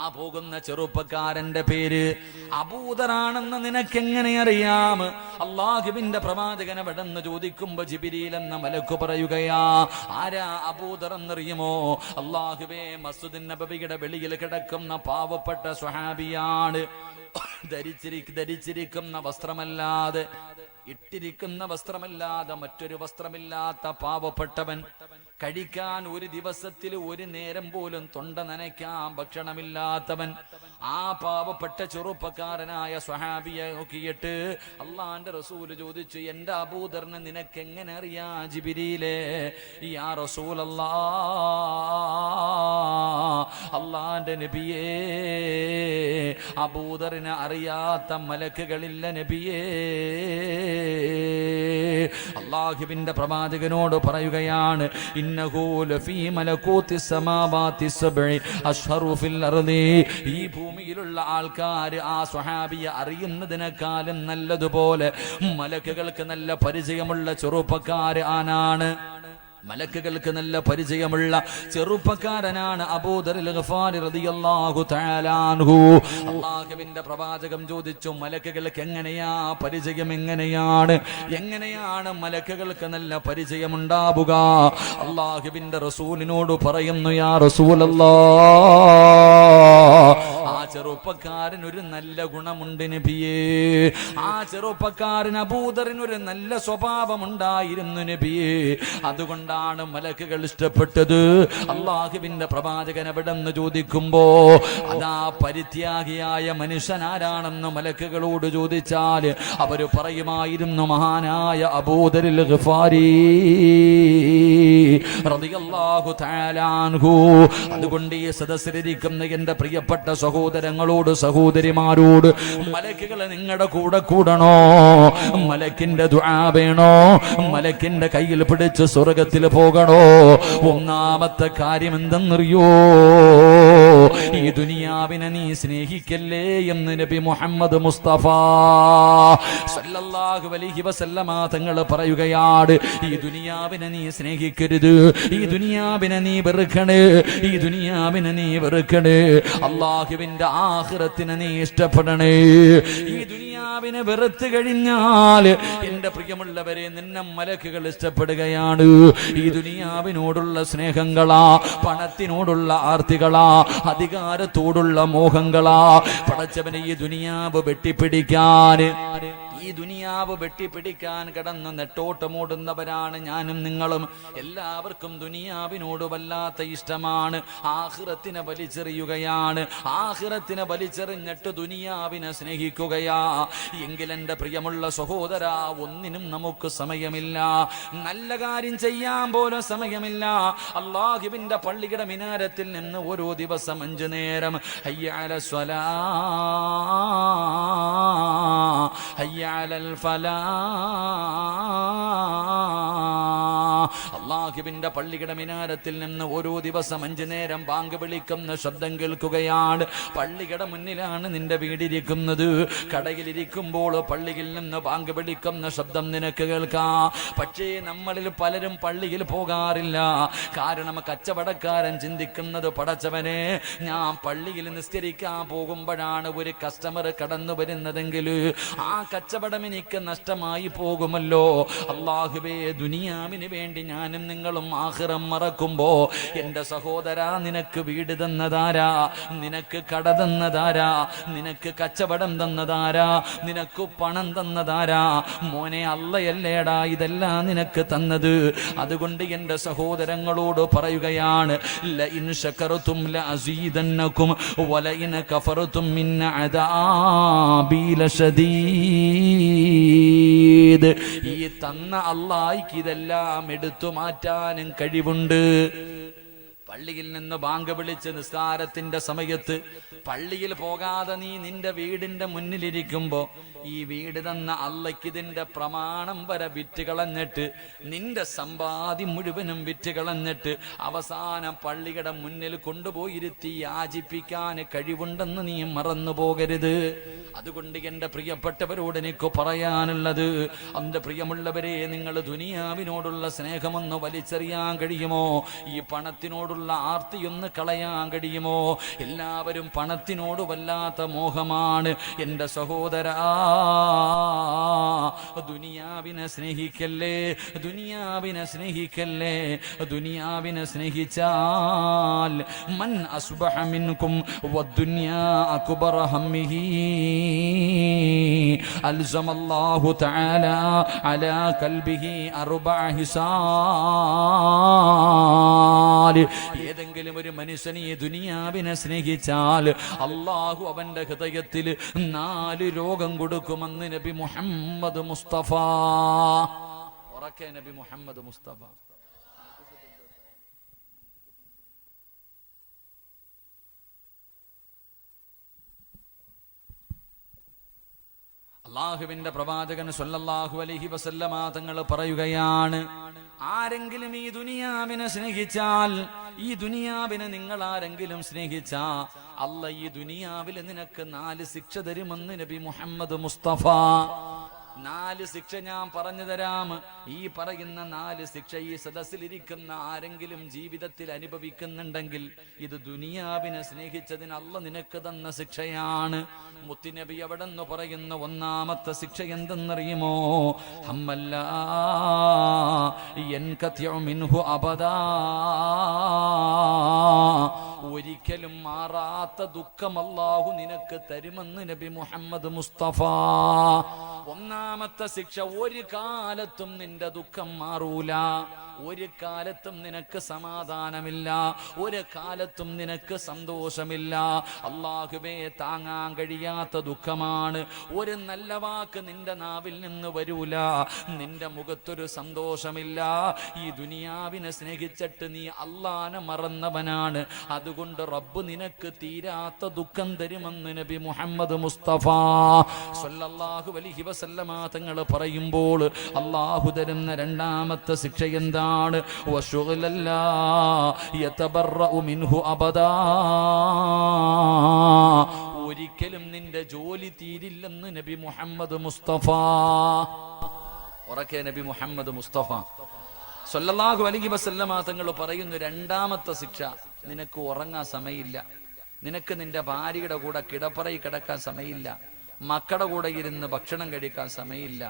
ആ പോകുന്ന ചെറുപ്പക്കാരന്റെ പേര് അബൂദറാണെന്ന് നിനക്കെങ്ങനെ അറിയാം? അള്ളാഹുവിന്റെ പ്രവാചകൻ അവിടെന്ന് ചോദിക്കുമ്പോ ജിബ്രീൽ എന്ന മലക്ക് പറയുകയാ, ആരാ അബൂദർ എന്നറിയുമോ? അള്ളാഹുവേ, മസ്ജിദുൻ നബവിയുടെ വെളിയിൽ കിടക്കുന്ന പാവപ്പെട്ട സ്വഹാബിയാണ്. ധരിച്ചിരിക്കുന്ന വസ്ത്രമല്ലാതെ, ഇട്ടിരിക്കുന്ന വസ്ത്രമല്ലാതെ മറ്റൊരു വസ്ത്രമില്ലാത്ത പാവപ്പെട്ടവൻ, കഴിക്കാൻ ഒരു ദിവസത്തിൽ ഒരു നേരം പോലും തൊണ്ട നനയ്ക്കാൻ ഭക്ഷണമില്ലാത്തവൻ, ആ പാവപ്പെട്ട ചെറുപ്പക്കാരനായ സ്വഹാബിയെ നോക്കിയിട്ട് അള്ളാന്റെ റസൂല് ചോദിച്ചു, എന്റെ അബൂദറിനെ നിനക്കെങ്ങനെ അറിയാ ജിബ്രീലേ? യാ റസൂലല്ലാഹ്, അള്ളാന്റെ നബിയേ, അബൂദറിനെ അറിയാത്ത മലക്കുകളില്ല നബിയേ. അല്ലാഹുവിന്റെ പ്രവാചകനോട് പറയുകയാണ്, ഇന്നഹു ലഫീ മലകൂതിസ് സമാവാതിസ് സബ്ഇ അശ്ഹറു ഫിൽ അർളി. ഈ ഭൂമിയിലുള്ള ആൾക്കാർ ആ സ്വഹാബിയെ അറിയുന്നതിനേക്കാളും നല്ലതുപോലെ മലക്കുകൾക്ക് നല്ല പരിചയമുള്ള ചെറുപ്പക്കാര് ആനാണ്. മലക്കുകൾക്ക് നല്ല പരിചയമുള്ള ചെറുപ്പക്കാരനാണ് അബൂദറുൽ ഗഫാരി റളിയല്ലാഹു തആല അൻഹു. അല്ലാഹുവിന്റെ പ്രവാചകം ചോദിച്ചു, മലക്കുകൾക്ക് എങ്ങനെയാ പരിചയം? എങ്ങനെയാണ് മലക്കുകൾക്ക് നല്ല പരിചയമുണ്ടാവുക? അല്ലാഹുവിന്റെ റസൂലിനോട് പറയുന്നു, യാ റസൂലല്ലാഹ്, ആ ചെറുപ്പക്കാരൻ ഒരു നല്ല ഗുണമുണ്ട് നബിയേ. ആ ചെറുപ്പക്കാരൻ അബൂദറിന് ഒരു നല്ല സ്വഭാവമുണ്ടായിരുന്നു നബിയേ. അതുകൊണ്ട് മലക്കുകൾ ഇഷ്ടപ്പെട്ടത്. അല്ലാഹുവിന്റെ പ്രവാചകൻ അവിടെ നിന്ന് ചോദിക്കുമ്പോ, അതാ പരിത്യാഗിയായ മനുഷ്യൻ ആരാണെന്ന് മലക്കുകളോട് ചോദിച്ചാൽ അവര് പറയുമായിരുന്നു, മഹാനായ അബൂദറുൽ ഗഫാരി റളിയല്ലാഹു തആല അൻഹു. അതുകൊണ്ട് ഈ സദസ്സിലിരിക്കുന്ന എന്റെ പ്രിയപ്പെട്ട സഹോദരങ്ങളോട്, സഹോദരിമാരോട്, മലക്കുകൾ നിങ്ങളുടെ കൂടെ കൂടണോ? മലക്കിന്റെ ദുആ വേണോ? മലക്കിന്റെ കയ്യിൽ പിടിച്ച് സ്വർഗ്ഗത്തിൽ പോകണോ? ഒന്നാമത്തെ കാര്യം എന്തെന്നറിയോ? ഈ ദുനിയാവിനെ നീ സ്നേഹിക്കല്ലേ എന്ന് നബി മുഹമ്മദ് മുസ്തഫ സല്ലല്ലാഹു അലൈഹി വസല്ലമ തങ്ങൾ പറയുകയാണ്. ഈ ദുനിയാവിനെ നീ സ്നേഹിക്കരുത്, ഈ ദുനിയാവിനെ നീ വെറുക്കണേ, ഈ ദുനിയാവിനെ നീ വെറുക്കണേ. അല്ലാഹുവിന്റെ ആഖിറത്തിനെ നീ ഇഷ്ടപ്പെടണേ. ഈ ദുനിയാവിനെ വെറുത്തു കഴിഞ്ഞാൽ എന്റെ പ്രിയമുള്ളവരെ, നിന്നെ മലക്കുകൾ ഇഷ്ടപ്പെടുകയാണ്. ഈ ദുനിയാവിനോടുള്ള സ്നേഹങ്ങളാ, പണത്തിനോടുള്ള ആർത്തികളാ, അധികാരത്തോടുള്ള മോഹങ്ങളാ, പടച്ചവനെ ഈ ദുനിയാവ് വെട്ടിപ്പിടിക്കാൻ, ഈ ദുനിയാവ് വെട്ടിപ്പിടിക്കാൻ കടന്ന് നെട്ടോട്ടമോടുന്നവരാണ് ഞാനും നിങ്ങളും. എല്ലാവർക്കും ദുനിയാവിനോട് വല്ലാത്ത ഇഷ്ടമാണ്. ആഖിറത്തിനെ വലിച്ചെറിയുകയാണ്. ആഖിറത്തിനെ വലിച്ചെറിഞ്ഞിട്ട് ദുനിയാവിനെ സ്നേഹിക്കുകയാ. എങ്കിൽ എന്റെ പ്രിയമുള്ള സഹോദര, ഒന്നിനും നമുക്ക് സമയമില്ല. നല്ല കാര്യം ചെയ്യാൻ പോലും സമയമില്ല. അല്ലാഹുവിന്റെ പള്ളിയുടെ മിനാരത്തിൽ നിന്ന് ഓരോ ദിവസം 5 നേരം ഹയ്യ അലൽ സ്വലാ, ഹയ്യ അലൽ ഫലാ, അല്ലാഹുവിന്റെ പള്ളിയുടെ മിനാരത്തിൽ നിന്ന് ഓരോ ദിവസം 5 നേരം ബാങ്ക് വിളിക്കുന്ന ശബ്ദം കേൾക്കുകയാണ്. പള്ളിയുടെ മുന്നിലാണ് നിന്റെ വീടിരിക്കുന്നത്. കടയിലിരിക്കുമ്പോൾ പള്ളിയിൽ നിന്ന് ബാങ്ക് വിളിക്കുന്ന ശബ്ദം നിനക്ക് കേൾക്കാം. പക്ഷേ നമ്മളിൽ പലരും പള്ളിയിൽ പോകാറില്ല. കാരണം കച്ചവടക്കാരൻ ചിന്തിക്കുന്നത്, പടച്ചവനെ, ഞാൻ പള്ളിയിൽ നിസ്കരിക്കാൻ പോകുമ്പോഴാണ് ഒരു കസ്റ്റമർ കടന്നു വരുന്നതെങ്കിൽ ആ കച്ചവടം എനിക്ക് നഷ്ടമായി പോകുമല്ലോ. അല്ലാഹുവേ, ദുനിയാവിന് വേണ്ടി ഞാനും നിങ്ങളും ആഖിറം മറക്കുമ്പോ, എന്റെ സഹോദര, നിനക്ക് വീട് തന്നതാരാ? നിനക്ക് കട തന്നതാരാ? നിനക്ക് കച്ചവടം തന്നതാരാ? നിനക്ക് പണം തന്നതാരാ? മോനെ, അള്ളയല്ലേടാ ഇതെല്ലാം നിനക്ക് തന്നത്. അതുകൊണ്ട് എന്റെ സഹോദരങ്ങളോട് പറയുകയാണ്, ലഇൻ ശകർതും ലഅസീദന്നകും വലഇൻ കഫർതും മിൻ അദാബി ലശദീദ്. ഈ തന്ന അല്ലാഹ്ക്ക് ഇതെല്ലാം എടുത്തു മാറ്റാനും കഴിവുണ്ട്. പള്ളിയിൽ നിന്ന് ബാങ്ക് വിളിച്ച് നിസ്കാരത്തിന്റെ സമയത്ത് പള്ളിയിൽ പോകാതെ നീ നിന്റെ വീടിന്റെ മുന്നിലിരിക്കുമ്പോ, ഈ വീട് തന്ന അള്ളയ്ക്ക് ഇതിന്റെ പ്രമാണം വരെ വിറ്റുകളഞ്ഞിട്ട്, നിന്റെ സമ്പാദ്യം മുഴുവനും വിറ്റുകളഞ്ഞിട്ട് അവസാനം പള്ളിയുടെ മുന്നിൽ കൊണ്ടുപോയിരുത്തി യാചിപ്പിക്കാൻ കഴിവുണ്ടെന്ന് നീ മറന്നു പോകരുത്. അതുകൊണ്ട് എന്റെ പ്രിയപ്പെട്ടവരോട് എനിക്ക് പറയാനുള്ളത്, എന്റെ പ്രിയമുള്ളവരെ, നിങ്ങൾ ദുനിയാവിനോടുള്ള സ്നേഹമൊന്ന് വലിച്ചെറിയാൻ കഴിയുമോ? ഈ പണത്തിനോടുള്ള കുറിച്ചുള്ള ആർത്തിയൊന്ന് കളയാൻ കഴിയുമോ? എല്ലാവരും പണത്തിനോട് വല്ലാത്ത മോഹമാണ്. എൻ്റെ സഹോദരാ, ദുനിയാവിനെ സ്നേഹിക്കല്ലേ, ദുനിയാവിനെ സ്നേഹിക്കല്ലേ. ദുനിയാവിനെ സ്നേഹിച്ചാൽ മൻ അസ്ബഹ മിൻകും വദ്ദുനിയാ അക്ബറ ഹമ്മിഹി അൽസമല്ലാഹു തആല അലാ ഖൽബിഹി അർബഅ ഹിസാൽ. ഏതെങ്കിലും ഒരു മനുഷ്യൻ ഈ ദുനിയാവിനെ സ്നേഹിച്ചാൽ അല്ലാഹു അവന്റെ ഹൃദയത്തിൽ 4 രോഗം കൊടുക്കുമെന്ന് നബി മുഹമ്മദ് മുസ്തഫ. ഉറക്കെ നബി മുഹമ്മദ് മുസ്തഫ. അല്ലാഹുവിന്റെ പ്രവാചകൻ സ്വല്ലല്ലാഹു അലൈഹി വസല്ലമ തങ്ങൾ പറയുകയാണ്, ആരെങ്കിലും ഈ ദുനിയാവിനെ സ്നേഹിച്ചാൽ, ഈ ദുനിയാവിനെ നിങ്ങൾ ആരെങ്കിലും സ്നേഹിച്ചാ അല്ല ഈ ദുനിയാവിൽ നിനക്ക് 4 ശിക്ഷ തരുമെന്ന് നബി മുഹമ്മദ് മുസ്തഫ. 4 ശിക്ഷ ഞാൻ പറഞ്ഞു തരാം. ഈ പറയുന്ന 4 ശിക്ഷ ഈ സദസ്സിലിരിക്കുന്ന ആരെങ്കിലും ജീവിതത്തിൽ അനുഭവിക്കുന്നുണ്ടെങ്കിൽ ഇത് ദുനിയാവിനെ സ്നേഹിച്ചതിന് അല്ല നിനക്ക് തന്ന ശിക്ഷയാണ്. മുത്തുനബി അവിടെ നിന്ന് പറയുന്ന 1ാമത്തെ ശിക്ഷ എന്തെന്നറിയുമോ? ഹമ്മല്ലാ യൻകതിഉ മിൻഹു അബദാ, ഒരിക്കലും മാറാത്ത ദുഃഖം അല്ലാഹു നിനക്ക് തരുമെന്ന് നബി മുഹമ്മദ് മുസ്തഫ. 1ാമത്തെ ശിക്ഷ, ഒരു കാലത്തും നിന്റെ ദുഃഖം മാറൂല, ഒരു കാലത്തും നിനക്ക് സമാധാനമില്ല, ഒരു കാലത്തും നിനക്ക് സന്തോഷമില്ല. അല്ലാഹുവേ, താങ്ങാൻ കഴിയാത്ത ദുഃഖമാണ്. ഒരു നല്ല വാക്ക് നിന്റെ നാവിൽ നിന്ന് വരൂല, നിന്റെ മുഖത്തൊരു സന്തോഷമില്ല. ഈ ദുനിയാവിനെ സ്നേഹിച്ചിട്ട് നീ അല്ലാഹനെ മറന്നവനാണ്. അതുകൊണ്ട് റബ്ബ് നിനക്ക് തീരാത്ത ദുഃഖം തരുമെന്ന് നബി മുഹമ്മദ് മുസ്തഫ സ്വല്ലല്ലാഹു അലൈഹി വസല്ലമ തങ്ങൾ പറയുമ്പോൾ അല്ലാഹു തരുന്ന 2ാമത്തെ ശിക്ഷ എന്താണ്? വശുഗ്ലല്ലാ യതബറഉ മിൻഹു അബദാ, ഒരിക്കലും നിന്റെ ജോലി തീരില്ലെന്ന് നബി മുഹമ്മദ് മുസ്തഫ. ഉറക്കെ നബി മുഹമ്മദ് മുസ്തഫ സ്വല്ലല്ലാഹു അലൈഹി വസല്ലമ തങ്ങൾ പറയുന്നു, 2ാമത്തെ ശിക്ഷ, നിനക്ക് ഉറങ്ങാൻ സമയമില്ല, നിനക്ക് നിന്റെ ഭാര്യയുടെ കൂടെ കിടപ്പറയിൽ കിടക്കാൻ സമയമില്ല, മക്കളുടെ കൂടെ ഇരുന്ന് ഭക്ഷണം കഴിക്കാൻ സമയമില്ല,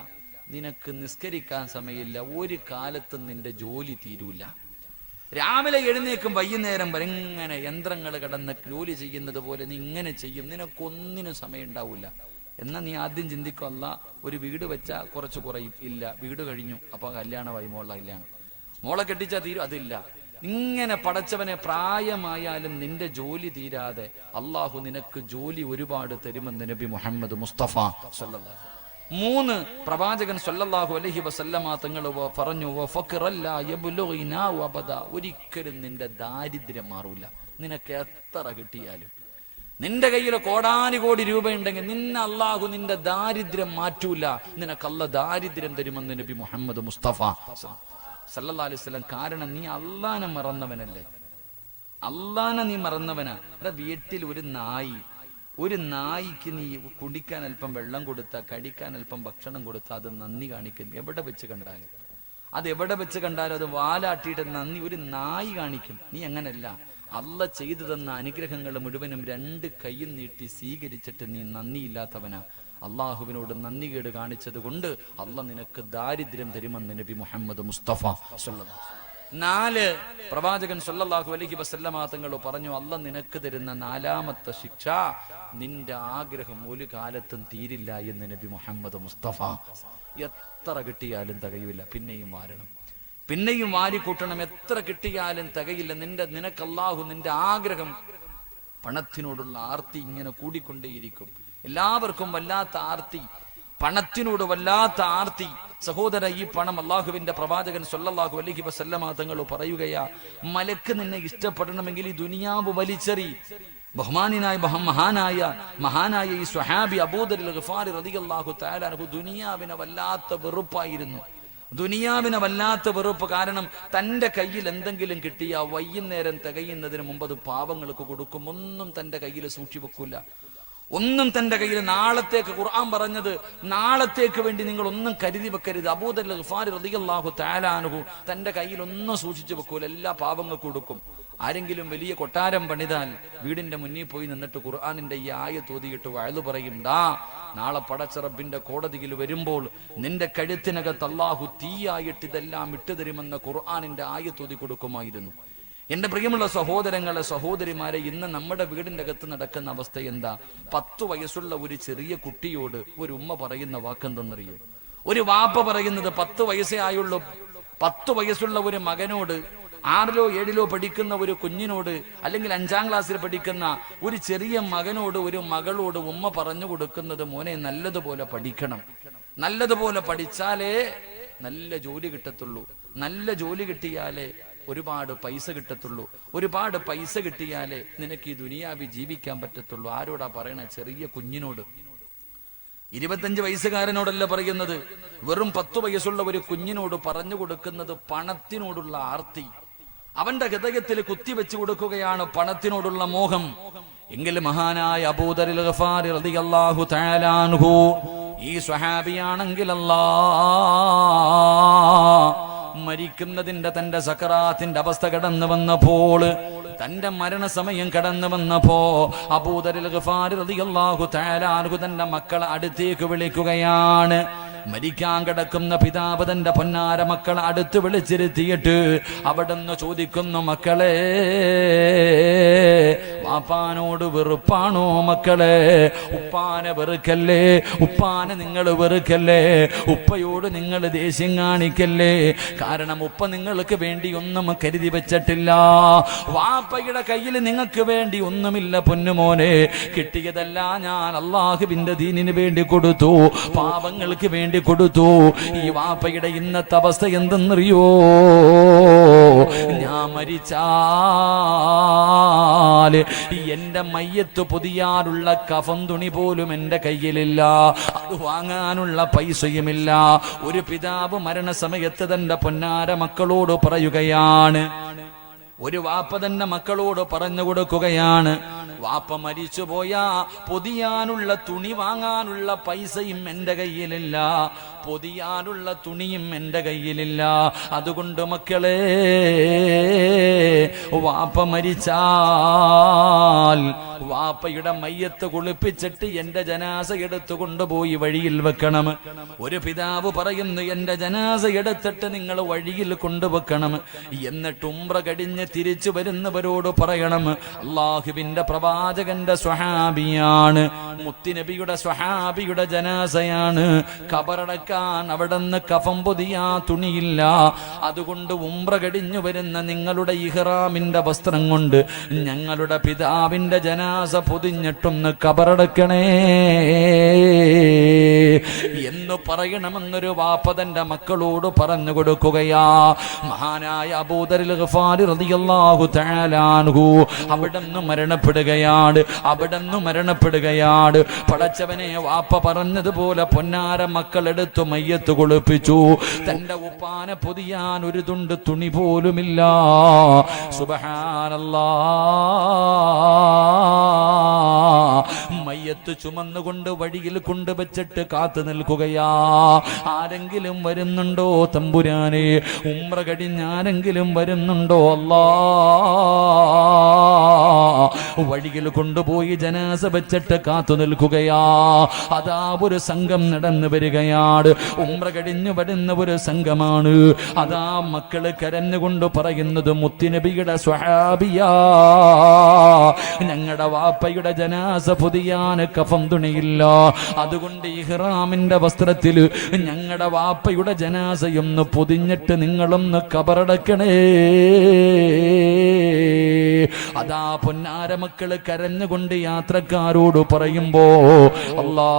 നിനക്ക് നിസ്കരിക്കാൻ സമയമില്ല, ഒരു കാലത്തും നിന്റെ ജോലി തീരൂല. രാവിലെ എഴുന്നേക്കും വൈകുന്നേരം വരെ ഇങ്ങനെ യന്ത്രങ്ങൾ കിടന്ന് ജോലി ചെയ്യുന്നത് പോലെ നീ ഇങ്ങനെ ചെയ്യും, നിനക്കൊന്നിനും സമയം ഉണ്ടാവില്ല. എന്നാൽ നീ ആദ്യം ചിന്തിക്കും, അല്ല ഒരു വീട് വെച്ചാൽ കുറച്ച് കുറയും. ഇല്ല, വീട് കഴിഞ്ഞു, അപ്പൊ കല്യാണമായി, മോളെ കല്യാണം, മോളെ കെട്ടിച്ചാൽ തീരും, അതില്ല. ഇങ്ങനെ പടച്ചവനെ, പ്രായമായാലും നിന്റെ ജോലി തീരാതെ അള്ളാഹു നിനക്ക് ജോലി ഒരുപാട് തരുമെന്ന് നബി മുഹമ്മദ് മുസ്തഫ സ്വല്ലല്ലാഹു. 3 പ്രവാചകൻ സ്വല്ലല്ലാഹു അലൈഹി വസല്ലമ തങ്ങൾ പറഞ്ഞു, വഫഖറല്ലാ യബ്ലുഗിനാ വബദാ, ഒരിക്കലും നിന്റെ ദാരിദ്ര്യം മാറൂല. നിനക്ക് എത്ര കിട്ടിയാലും, നിന്റെ കയ്യിൽ കോടാനുകോടി രൂപ ഉണ്ടെങ്കിൽ നിന്നെ അള്ളാഹു നിന്റെ ദാരിദ്ര്യം മാറ്റൂല. നിനക്ക് അല്ല ദാരിദ്ര്യം തരുമെന്ന് നബി മുഹമ്മദ് മുസ്തഫ സല്ലല്ലാഹു അലൈഹി വസല്ലം. കാരണം നീ അള്ളാനെ മറന്നവനല്ലേ, അള്ളാനെ നീ മറന്നവനാ. വീട്ടിൽ ഒരു നായിക്ക് നീ കുടിക്കാൻ അല്പം വെള്ളം കൊടുത്താൽ, കഴിക്കാൻ അല്പം ഭക്ഷണം കൊടുത്താൽ അത് നന്ദി കാണിക്കും. എവിടെ വെച്ച് കണ്ടാലും അത് വാലാട്ടിയിട്ട് നന്ദി ഒരു നായി കാണിക്കും. നീ അങ്ങനല്ല. അള്ള ചെയ്തു തന്ന അനുഗ്രഹങ്ങൾ മുഴുവനും 2 കൈയും നീട്ടി സ്വീകരിച്ചിട്ട് നീ നന്ദിയില്ലാത്തവനാ. അള്ളാഹുവിനോട് നന്ദികേട് കാണിച്ചത് കൊണ്ട് അള്ള നിനക്ക് ദാരിദ്ര്യം തരുമെന്ന് നബി മുഹമ്മദ് മുസ്തഫ സ്വല്ലല്ലാഹു. 4 പ്രവാചകൻ സ്വല്ലല്ലാഹു അലൈഹി വസല്ലമ തങ്ങൾ പറഞ്ഞു, അള്ള നിനക്ക് തരുന്ന 4ാമത്തെ ശിക്ഷ, നിന്റെ ആഗ്രഹം ഒരു കാലത്തും തീരില്ല എന്ന് നബി മുഹമ്മദ് മുസ്തഫ. എത്ര കിട്ടിയാലും തികയില്ല, പിന്നെയും വാരണം, പിന്നെയും വാരിക്കൂട്ടണം. എത്ര കിട്ടിയാലും തികയില്ല. നിനക്ക് അല്ലാഹു നിന്റെ ആഗ്രഹം, പണത്തിനോടുള്ള ആർത്തി ഇങ്ങനെ കൂടിക്കൊണ്ടേയിരിക്കും. എല്ലാവർക്കും വല്ലാത്ത ആർത്തി, പണത്തിനോട് വല്ലാത്ത ആർത്തി. സഹോദര, ഈ പണം, അള്ളാഹുവിന്റെ പ്രവാചകൻ സ്വല്ലല്ലാഹു അലൈഹി വസല്ലമ തങ്ങൾ പറയുകയാ, മലക്ക് നിന്നെ ഇഷ്ടപ്പെടണമെങ്കിൽ ഈ ദുനിയാവ് വലിച്ചെറി. മഹാനായ ഈ സ്വഹാബി അബൂദർ ഗിഫാരി റളിയല്ലാഹു തആല അൻഹു ദുനിയാവിനെ വല്ലാത്ത വെറുപ്പായിരുന്നു. ദുനിയാവിനെ വല്ലാത്ത വെറുപ്പ്. കാരണം തന്റെ കയ്യിൽ എന്തെങ്കിലും കിട്ടിയ വൈകുന്നേരം തികയുന്നതിന് മുമ്പ് അത് പാവങ്ങൾക്ക് കൊടുക്കും. ഒന്നും തന്റെ കയ്യിൽ സൂക്ഷിച്ചു വെക്കൂല, ഒന്നും തന്റെ കയ്യിൽ. നാളത്തേക്ക് ഖുർആൻ പറഞ്ഞത്, നാളത്തേക്ക് വേണ്ടി നിങ്ങൾ ഒന്നും കരുതി വെക്കരുത്. അബൂദർ ഗിഫാരി റളിയല്ലാഹു തആല അൻഹു തന്റെ കയ്യിൽ ഒന്നും സൂക്ഷിച്ചു വെക്കൂല, എല്ലാ പാവങ്ങൾക്ക് കൊടുക്കും. ആരെങ്കിലും വലിയ കൊട്ടാരം പണിതാൽ വീടിന്റെ മുന്നിൽ പോയി നിന്നിട്ട് ഖുർആനിന്റെ ഈ ആയത്ത് ഓതിയിട്ട് വഅദ് പറയും, നാളെ പടച്ച റബ്ബിന്റെ കോടതിയിൽ വരുമ്പോൾ നിന്റെ കഴുത്തിനകത്ത് അല്ലാഹു തീയായിട്ട് ഇതെല്ലാം ഇട്ടുതരുമെന്ന ഖുർആനിന്റെ ആയത്ത് ഓതി കൊടുക്കുമായിരുന്നു. എന്റെ പ്രിയമുള്ള സഹോദരങ്ങളെ, സഹോദരിമാരെ, ഇന്ന് നമ്മുടെ വീടിന്റെ അകത്ത് നടക്കുന്ന അവസ്ഥ എന്താ? 10 വയസ്സുള്ള ഒരു ചെറിയ കുട്ടിയോട് ഒരു ഉമ്മ പറയുന്ന വാക്കെന്തെന്നറിയോ? ഒരു വാപ്പ പറയുന്നത് 10 വയസ്സേ ആയുള്ളൂ. 10 വയസ്സുള്ള ഒരു മകനോട്, 6ലോ 7ലോ പഠിക്കുന്ന ഒരു കുഞ്ഞിനോട്, അല്ലെങ്കിൽ 5ാം ക്ലാസ്സിൽ പഠിക്കുന്ന ഒരു ചെറിയ മകനോട്, ഒരു മകളോട് ഉമ്മ പറഞ്ഞു കൊടുക്കുന്നത്, മോനെ നല്ലതുപോലെ പഠിക്കണം, നല്ലതുപോലെ പഠിച്ചാലേ നല്ല ജോലി കിട്ടത്തുള്ളൂ, നല്ല ജോലി കിട്ടിയാലേ ഒരുപാട് പൈസ കിട്ടത്തുള്ളൂ, ഒരുപാട് പൈസ കിട്ടിയാലേ നിനക്ക് ഈ ദുനിയാവി ജീവിക്കാൻ പറ്റത്തുള്ളൂ. ആരോടാ പറയണ? ചെറിയ കുഞ്ഞിനോട്. 25 വയസ്സുകാരനോടല്ല പറയുന്നത്, വെറും 10 വയസ്സുള്ള ഒരു കുഞ്ഞിനോട് പറഞ്ഞു കൊടുക്കുന്നത് പണത്തിനോടുള്ള ആർത്തി. അവന്റെ ഹൃദയത്തിൽ കുത്തിവെച്ചു കൊടുക്കുകയാണ് പണത്തിനോടുള്ള മോഹം. എങ്കിൽ മഹാനായ അബൂദർ ഗഫാരി റളിയല്ലാഹു തആല അൻഹു, ഈ സ്വഹാബിയാണെങ്കിൽ മരിക്കുന്നതിന്റെ തന്റെ സക്കറാത്തിന്റെ അവസ്ഥ കടന്നു വന്നപ്പോൾ, തന്റെ മരണസമയം കടന്നു വന്നപ്പോ അബൂദർ ഗഫാരി റളിയല്ലാഹു തആല അൻഹു തന്റെ മക്കളെ അടുത്തേക്ക് വിളിക്കുകയാണ്. മരിക്കാൻ കിടക്കുന്ന പിതാവ് തന്റെ പൊന്നാര മക്കളെ അടുത്ത് വിളിച്ചിരുത്തിയിട്ട് അവിടുന്ന് ചോദിക്കുന്നു, മക്കളെ, വാപ്പാനോട് വെറുപ്പാണോ മക്കളെ? ഉപ്പാനെ വെറുക്കല്ലേ, ഉപ്പാനെ നിങ്ങൾ വെറുക്കല്ലേ, ഉപ്പയോട് നിങ്ങൾ ദേഷ്യം കാണിക്കല്ലേ. കാരണം ഉപ്പ നിങ്ങൾക്ക് വേണ്ടി ഒന്നും കരുതി വെച്ചിട്ടില്ല, വാപ്പയുടെ കയ്യിൽ നിങ്ങൾക്ക് വേണ്ടി ഒന്നുമില്ല പൊന്നുമോനെ. കിട്ടിയതല്ല ഞാൻ അല്ലാഹുവിന്റെ ദീനിന് വേണ്ടി കൊടുത്തു, പാവങ്ങൾക്ക് വേണ്ടി കൊടുത്തു. ഈ വാപ്പയുടെ ഇന്നത്തെ അവസ്ഥ എന്തെന്നറിയോ? ഞാൻ മരിച്ചാല് എന്റെ മയ്യത്ത് പൊതിയാനുള്ള കഫൻ തുണി പോലും എന്റെ കയ്യിലില്ല, അത് വാങ്ങാനുള്ള പൈസയുമില്ല. ഒരു പിതാവ് മരണസമയത്ത് തന്റെ പൊന്നാര മക്കളോട് പറയുകയാണ്, ഒരു വാപ്പ തന്നെ മക്കളോട് പറഞ്ഞു കൊടുക്കുകയാണ്, വാപ്പ മരിച്ചുപോയാ പൊതിയാനുള്ള തുണി വാങ്ങാനുള്ള പൈസയും എന്റെ കയ്യിലില്ല, പൊതിയാനുള്ള തുണിയും എന്റെ കയ്യിലില്ല. അതുകൊണ്ട് മക്കളെ, വാപ്പ മരിച്ചാൽ വാപ്പയുടെ മയ്യത്ത് കുളിപ്പിച്ചിട്ട് എന്റെ ജനാസ എടുത്തു കൊണ്ടുപോയി വഴിയിൽ വെക്കണം. ഒരു പിതാവ് പറയുന്നു, എന്റെ ജനാസ എടുത്തിട്ട് നിങ്ങൾ വഴിയിൽ കൊണ്ടുവെക്കണം. എന്നിട്ട് ഉംറ കഴിഞ്ഞ് തിരിച്ചു വരുന്നവരോട് പറയണം, അല്ലാഹുവിന്റെ പ്രവാചകന്റെ സ്വഹാബിയാണ്, മുത്തുനബിയുടെ സ്വഹാബിയുടെ ജനാസയാണ്, ഖബറടക്കാൻ അവിടുന്ന് കഫം പൊതിയാ തുണിയില്ല. അതുകൊണ്ട് ഉംറ കഴിഞ്ഞു വരുന്ന നിങ്ങളുടെ ഇഹ്റാമിന്റെ വസ്ത്രം കൊണ്ട് ഞങ്ങളുടെ പിതാവിന്റെ ജനാസ പൊതിഞ്ഞിട്ടൊന്ന് ഖബറടക്കണേ എന്ന് പറയണമെന്നൊരു വാപ്പ തന്റെ മക്കളോട് പറഞ്ഞു കൊടുക്കുകയാ. മഹാനായ അബൂദർ ഗഫാരി റളിയല്ലാഹു തആല അൻഹു അവിടുന്ന് മരണപ്പെടുകയാണ്. പടച്ചവനെ, വാപ്പ പറഞ്ഞതുപോലെ പൊന്നാര മക്കളെടുത്തു മയ്യത്ത് കുളിപ്പിച്ചു. തന്റെ ഉപ്പാനെ പൊതിയാൻ ഒരു തുണ്ട് തുണി പോലുമില്ല. സുബ്ഹാനല്ലാഹ്. മയ്യത്ത് ചുമന്നുകൊണ്ട് വഴിയിൽ കൊണ്ടുവച്ചിട്ട് കാത്തു നിൽക്കുകയാ. ആരെങ്കിലും വരുന്നുണ്ടോ തമ്പുരാനെ? ഉംറ കഴിഞ്ഞാരെങ്കിലും വരുന്നുണ്ടോ അല്ലാ? വഴിയിൽ കൊണ്ടുപോയി ജനാസ വെച്ചിട്ട് കാത്തു നിൽക്കുകയാ. അതാ ഒരു സംഘം നടന്നു വരികയാണ്. ഉംറ കഴിഞ്ഞു വരുന്ന ഒരു സംഘമാണ്. അതാ മക്കള് കരഞ്ഞുകൊണ്ട് പറയുന്നത്, മുത്തുനബിയുടെ സ്വഹാബിയാ, ഞങ്ങളുടെ വാപ്പയുടെ ജനാസ പൊതിയാൻ കഫം തുണിയില്ല, അതുകൊണ്ട് ഇഹ്റാമിന്റെ വസ്ത്രത്തിൽ ഞങ്ങളുടെ വാപ്പയുടെ ജനാസയൊന്ന് പൊതിഞ്ഞിട്ട് നിങ്ങളൊന്ന് ഖബറടക്കണേ. അതാ പൊന്നാര മക്കള് കരഞ്ഞുകൊണ്ട് യാത്രക്കാരോട് പറയുമ്പോ, അല്ലാ,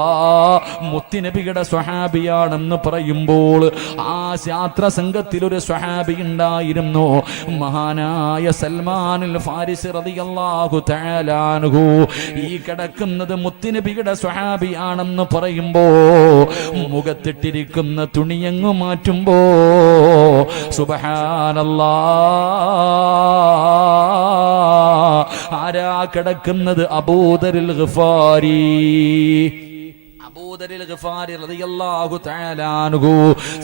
മുത്തുനബിയുടെ സ്വഹാബിയാണെന്ന് പറയുമ്പോൾ ആ യാത്ര സംഘത്തിൽ ഒരു സ്വഹാബി ഉണ്ടായിരുന്നു, മഹാനായ സൽമാനുൽ ഫാരിസി റളിയല്ലാഹു തആല അൻഹു. ഈ കിടക്കുന്നത് മുത്തുനബിയുടെ സ്വഹാബിയാണെന്ന് പറയുമ്പോ മുഖത്തിട്ടിരിക്കുന്ന തുണിയങ്ങു മാറ്റുമ്പോ, സുബ്ഹാനല്ലാഹ്, ആരാ കിടക്കുന്നത്? അബൂദർ ഗഫാരി. അബൂദറിൽ ഗിഫാരി റളിയല്ലാഹു തആല അൻഹു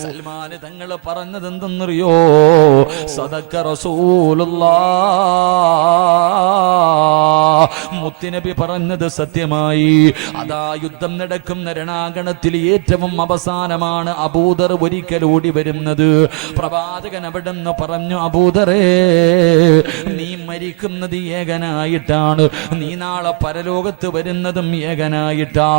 സൽമാൻ തങ്ങൾ പറഞ്ഞത് എന്തെന്നറിയോ? സദഖ റസൂലുള്ളാഹ്, മുത്തുനബി പറഞ്ഞത് സത്യമായി. അതാ യുദ്ധം നടക്കുന്ന രണാങ്കണത്തിൽ ഏറ്റവും അവസാനമാണ് അബൂദർ ഒരിക്കൽ ഓടി വരുന്നത്. പ്രവാചകൻ അവിടെ നിന്ന് പറഞ്ഞു, അബൂദറേ, നീ മരിക്കുന്നത് ഏകനായിട്ടാണ്, നീ നാളെ പരലോകത്ത് വരുന്നതും ഏകനായിട്ടാ.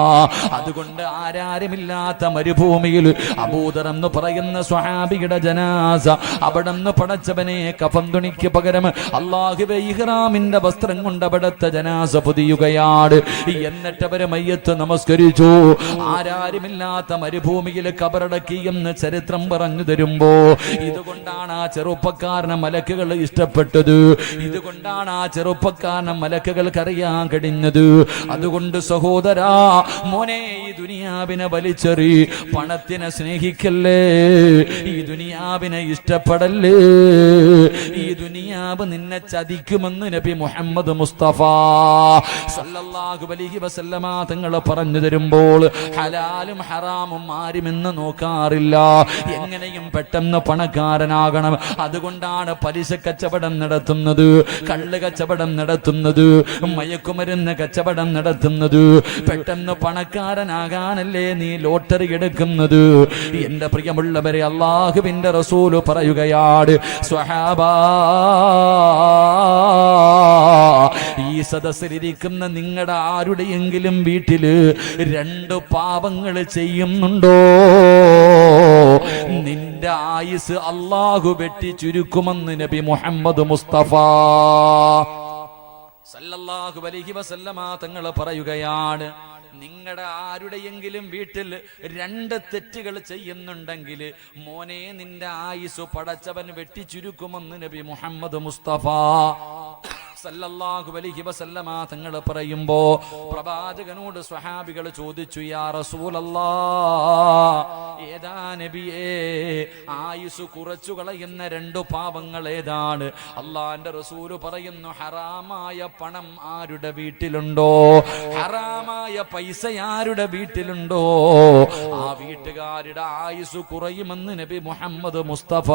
അതുകൊണ്ട് ആരാരുമില്ലാത്ത മരുഭൂമിയിൽ അബൂദർ എന്ന് പറയുന്ന സ്വഹാബിയുടെ ജനാസ അവിടെ നിന്ന് പടച്ചവനെ കഫൻ തുണിക്ക് പകരം അല്ലാഹുവേ ഇഹ്റാമിന്റെ വസ്ത്രം കൊണ്ട് അവിടുത്തെ ജനാസ പൊതിയുകയാണ്. എന്നിട്ട് അവരെ മയ്യത്ത് നമസ്കരിച്ചു. ആരാരുമില്ലാത്ത മരുഭൂമിയിൽ കബറടക്കി എന്ന് ചരിത്രം പറഞ്ഞു തരുമ്പോ ഇതുകൊണ്ടാണ് ആ ചെറുപ്പക്കാരനെ മലക്കുകൾ ഇഷ്ടപ്പെട്ടത്. ഇതുകൊണ്ടാണ് ആ ചെറുപ്പക്കാരനെ മലക്കുകൾക്ക് അറിയാൻ കഴിഞ്ഞത്. അതുകൊണ്ട് സഹോദരാ, മോനെ, ഈ ദുനിയാവിനെ വലിച്ചെറി, പണത്തിനെ സ്നേഹിക്കല്ലേ, ഈ ദുനിയാവിനെ ഇഷ്ടപ്പെടല്ലേ. ഈ ദുനിയാവ് നിന്നെ ചതിക്കുമെന്ന് നബി മുഹമ്മദ് മുസ്തഫ സല്ലല്ലാഹു അലൈഹി വസല്ലമ തങ്ങൾ പറഞ്ഞു തരുമ്പോൾ ഹലാലും ഹറാമും ആരും ഇന്ന് നോക്കാറില്ല. എങ്ങനെയും പെട്ടെന്ന് പണക്കാരനാകണം. അതുകൊണ്ടാണ് പലിശ കച്ചവടം നടത്തുന്നത്, കള്ള് കച്ചവടം നടത്തുന്നത്, മയക്കുമരുന്ന് കച്ചവടം നടത്തുന്നത്. പെട്ടെന്ന് പണക്കാരനാകാനല്ലേ നീ ലോട്ടറി എടുക്കുന്നത്. എന്റെ പ്രിയമുള്ളവരെ, അല്ലാഹുവിന്റെ റസൂല് പറയുകയാണ്, സ്വഹാബാ, ഈ സദസ്സിലിരിക്കുന്ന നിങ്ങളുടെ ആരുടെയെങ്കിലും വീട്ടില് രണ്ട് പാപങ്ങൾ ചെയ്യുന്നുണ്ടോ? നിന്റെ ആയുസ് അല്ലാഹു വെട്ടി ചുരുക്കുമെന്ന് നബി മുഹമ്മദ് മുസ്തഫ സല്ലല്ലാഹു അലൈഹി വസല്ലമ തങ്ങൾ പറയുകയാണ്, നിങ്ങളുടെ ആരുടെയെങ്കിലും വീട്ടിൽ രണ്ട് തെറ്റുകൾ ചെയ്യുന്നുണ്ടെങ്കിൽ മോനെ, നിന്റെ ആയുസ് പടച്ചവൻ വെട്ടിച്ചുരുക്കുമെന്ന് നബി മുഹമ്മദ് മുസ്തഫ സല്ലല്ലാഹു അലൈഹി വസല്ലമ തങ്ങൾ പറയുമ്പോ പ്രവാചകനോട് സ്വഹാബികൾ ചോദിച്ചു, യാ റസൂലല്ലാഹ്, ഏതാ നബിയേ ആയുസ് കുറച്ചു കളയുന്ന രണ്ട് പാപങ്ങൾ ഏതാണ്? അള്ളാന്റെ റസൂല് പറയുന്നു, ഹറാമായ പണം ആരുടെ വീട്ടിലുണ്ടോ, ഹറാമായ പൈസ ആരുടെ വീട്ടിലുണ്ടോ, ആ വീട്ടുകാരുടെ ആയുസ് കുറയുമെന്ന് നബി മുഹമ്മദ് മുസ്തഫ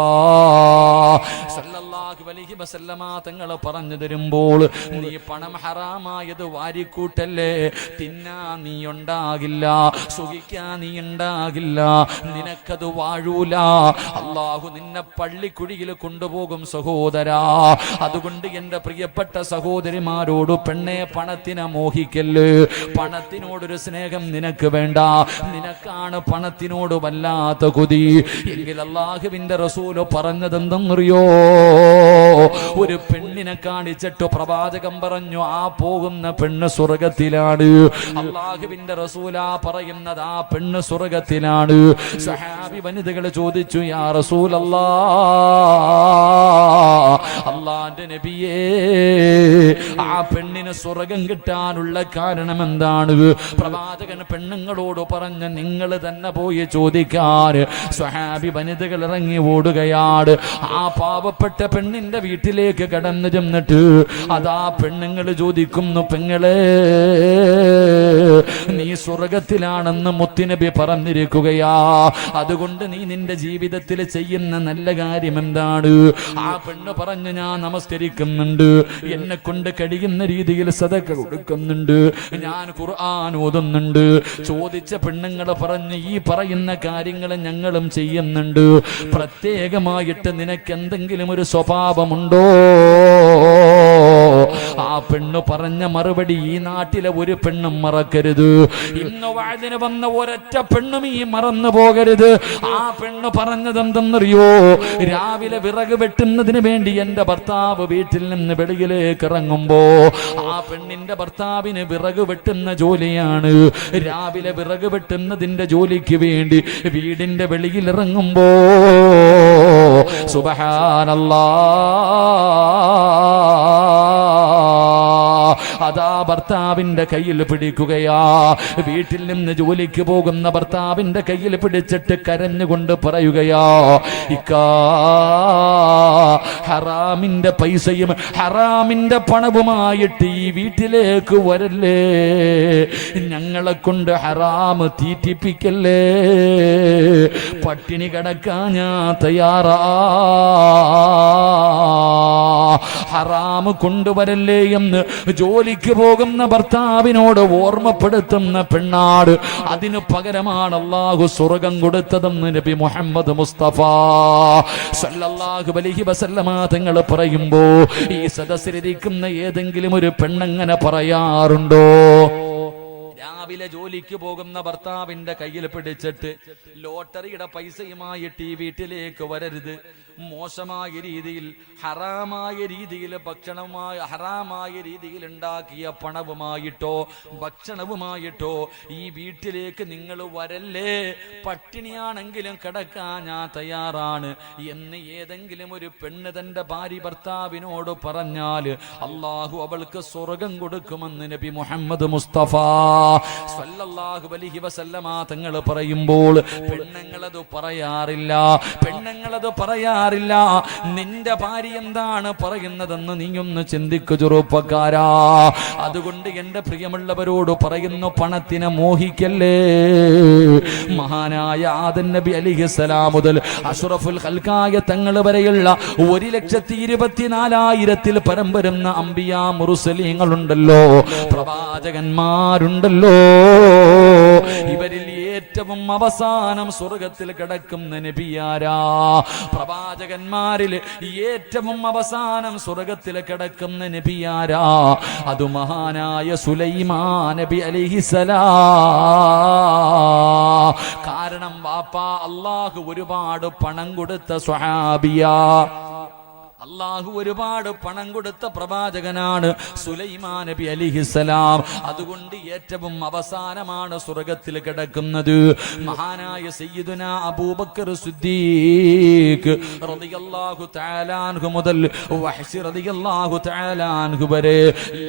സല്ലല്ലാഹു അലൈഹി വസല്ലമ തങ്ങൾ പറഞ്ഞു തരുമ്പോൾ, നീ പണം ഹറാമായത് വാരിക്കൂട്ടല്ലേ, തിന്നാ നീ ഉണ്ടാകില്ല, സുഖിക്കാൻ നീ ഉണ്ടാകില്ല, നിനക്കത് വാഴൂല. അല്ലാഹു നിന്നെ പള്ളിക്കുഴിയിൽ കൊണ്ടുപോകും സഹോദരാ. അതുകൊണ്ട് എന്റെ പ്രിയപ്പെട്ട സഹോദരിമാരോട്, പെണ്ണെ, പണത്തിനെ മോഹിക്കല്ല്. പണത്തിനോടൊരു സ്നേഹം നിനക്ക് വേണ്ട, നിനക്കാണ് പണത്തിനോട് വല്ലാത്ത കൊതി എങ്കിൽ അല്ലാഹുവിന്റെ റസൂല് പറഞ്ഞതെന്തെന്നറിയോ? ഒരു പെണ്ണിനെ കാണിച്ചിട്ട് പ്രവാചകൻ പറഞ്ഞു, ആ പോകുന്ന പെണ്ണ് സ്വർഗത്തിലാണ്. അല്ലാഹുവിന്റെ റസൂലാ പറയുന്നത്, ആ പെണ്ണ് സ്വർഗത്തിലാണ്. സഹാബി വനിതകൾ ചോദിച്ചു, യാ റസൂലല്ലാഹ്, അല്ലാഹുവിന്റെ നബിയേ, ആ പെണ്ണിന് സ്വർഗം കിട്ടാനുള്ള കാരണം എന്താണ്? പ്രവാചകൻ പെണ്ണുങ്ങളോട് പറഞ്ഞ്, നിങ്ങൾ തന്നെ പോയി ചോദിക്കാൻ. സ്വഹാബി വനിതകൾ ഇറങ്ങി ഓടുകയാണ്. ആ പാവപ്പെട്ട പെണ്ണിന്റെ വീട്ടിലേക്ക് കടന്നു ചെന്നിട്ട് അതാ പെണ്ണുങ്ങൾ ചോദിക്കുന്നു, പെങ്ങളെ, നീ സ്വർഗത്തിലാണെന്ന് മുത്തുനബി പറഞ്ഞിരിക്കുകയാ, അതുകൊണ്ട് നീ നിന്റെ ജീവിതത്തിൽ ചെയ്യുന്ന നല്ല കാര്യം എന്താണ്? ആ പെണ്ണ് പറഞ്ഞു, ഞാൻ നമസ്കരിക്കുന്നുണ്ട്, എന്നെ കൊണ്ട് കഴിയുന്ന രീതിയിൽ സദഖ കൊടുക്കുന്നുണ്ട്, ഞാൻ ഖുർആൻ ഓതുന്നുണ്ട്. ചോദിച്ച പെണ്ണുങ്ങൾ പറഞ്ഞു, ഈ പറയുന്ന കാര്യങ്ങൾ ഞങ്ങളും ചെയ്യുന്നുണ്ട്, പ്രത്യേകമായിട്ട് നിനക്ക് എന്തെങ്കിലും ഒരു സ്വഭാവമുണ്ടോ? ആ പെണ്ണ് പറഞ്ഞ മറുപടി ഈ നാട്ടിലെ ഒരു പെണ്ണും മറക്കരുത്. ഇന്ന് വാഴ്തിന് വന്ന ഒരൊറ്റ പെണ്ണും ഈ മറന്നു പോകരുത്. ആ പെണ്ണ് പറഞ്ഞത് എന്തെന്നറിയോ? രാവിലെ വിറക് വെട്ടുന്നതിന് വേണ്ടി എന്റെ ഭർത്താവ് വീട്ടിൽ നിന്ന് വെളിയിലേക്ക് ഇറങ്ങുമ്പോ ആ പെണ്ണിന്റെ ഭർത്താവിന് വിറക് വെട്ടുന്ന ജോലിയാണ്. രാവിലെ വിറക് വെട്ടുന്നതിന്റെ ജോലിക്ക് വേണ്ടി വീടിന്റെ വെളിയിൽ ഇറങ്ങുമ്പോ സുബ്ഹാനല്ലാഹ് അതാ ഭർത്താവിന്റെ കയ്യിൽ പിടിക്കുകയാ. വീട്ടിൽ നിന്ന് ജോലിക്ക് പോകുന്ന ഭർത്താവിന്റെ കയ്യിൽ പിടിച്ചിട്ട് കരഞ്ഞുകൊണ്ട് പറയുകയാ, ഇക്കാ ഹറാമിന്റെ പൈസയും ഹറാമിന്റെ പണവുമായിട്ട് ഈ വീട്ടിലേക്ക് വരല്ലേ, ഞങ്ങളെ കൊണ്ട് ഹറാമ് തീറ്റിപ്പിക്കല്ലേ, പട്ടിണി കിടക്കാൻ ഞാൻ തയ്യാറാ, ഹറാമ് കൊണ്ടുവരല്ലേ എന്ന് ജോലിക്ക് പോകുന്ന ഭർത്താവിനോട് ഓർമ്മപ്പെടുത്തുന്ന പെണ്ണാട്. അതിനു പകരമാണ് അല്ലാഹു സ്വർഗം കൊടുത്തതെന്ന് നബി മുഹമ്മദ് മുസ്തഫ സല്ലല്ലാഹു അലൈഹി വസല്ലമ തങ്ങൾ പറയുമ്പോ ഈ സദസ്സിലിരിക്കുന്ന ഏതെങ്കിലും ഒരു പെണ്ണങ്ങനെ പറയാറുണ്ടോ? രാവിലെ ജോലിക്ക് പോകുന്ന ഭർത്താവിന്റെ കയ്യിൽ പിടിച്ചിട്ട് ലോട്ടറിയുടെ പൈസയുമായിട്ട് ഈ വീട്ടിലേക്ക് വരരുത്, മോശമായ രീതിയിൽ ഹറാമായ രീതിയിൽ ഭക്ഷണവുമായി ഹറാമായ രീതിയിൽ ഉണ്ടാക്കിയ പണവുമായിട്ടോ ഭക്ഷണവുമായിട്ടോ ഈ വീട്ടിലേക്ക് നിങ്ങൾ വരല്ലേ, പട്ടിണിയാണെങ്കിലും കിടക്കാൻ ഞാൻ തയ്യാറാണ് എന്ന് ഏതെങ്കിലും ഒരു പെണ്ണ് തന്റെ ഭാര്യ ഭർത്താവിനോട് പറഞ്ഞാൽ അള്ളാഹു അവൾക്ക് സ്വർഗം കൊടുക്കുമെന്ന് നബി മുഹമ്മദ് മുസ്തഫ സല്ലല്ലാഹു അലൈഹി വസല്ലമ തങ്ങൾ പറയുമ്പോൾ പെണ്ണുങ്ങളത് പറയാറില്ല. നിന്റെ ഭാര്യ എന്താണ് പറയുന്നതെന്ന് നീയൊന്ന് ചിന്തിക്കു ചെറുപ്പക്കാരാ. അതുകൊണ്ട് എന്റെ പ്രിയമുള്ളവരോട് പറയുന്നു, പണത്തിനെ മോഹിക്കല്ലേ. മഹാനായ ആദം നബി അലൈഹിസ്സലാം മുതൽ അഷ്റഫുൽ ഖൽഖായ തങ്ങൾ വരെയുള്ള 1,24,000 പരം വരുന്ന അംബിയാ മുർസലീങ്ങളുണ്ടല്ലോ, പ്രവാചകന്മാരുണ്ടല്ലോ. ഇവരിൽ ഏറ്റവും അവസാനം സ്വർഗത്തിൽ കിടക്കുന്ന നബിയാരാ? പ്രവാചകന്മാരിൽ ഏറ്റവും അവസാനം സ്വർഗത്തിൽ കിടക്കുന്ന നബിയാരാ? അത് മഹാനായ സുലൈമാൻ നബി അലൈഹിസ്സലാം. കാരണം വാപ്പാ അല്ലാഹു ഒരുപാട് പണം കൊടുത്ത സ്വഹാബിയാ, അല്ലാഹു ഒരുപാട് പണം കൊടുത്ത പ്രവാചകനാണ് സുലൈമാൻ നബി അലൈഹിസ്സലാം. അതുകൊണ്ട് ഏറ്റവും അവസാനമാണ് സ്വർഗത്തിൽ കിടക്കുന്നത്. മഹാനായ സയ്യിദുനാ അബൂബക്കർ സിദ്ദീഖ് റളിയല്ലാഹു തആല അൻഹു മുതൽ വഹ്ശി റളിയല്ലാഹു തആല അൻഹു വരെ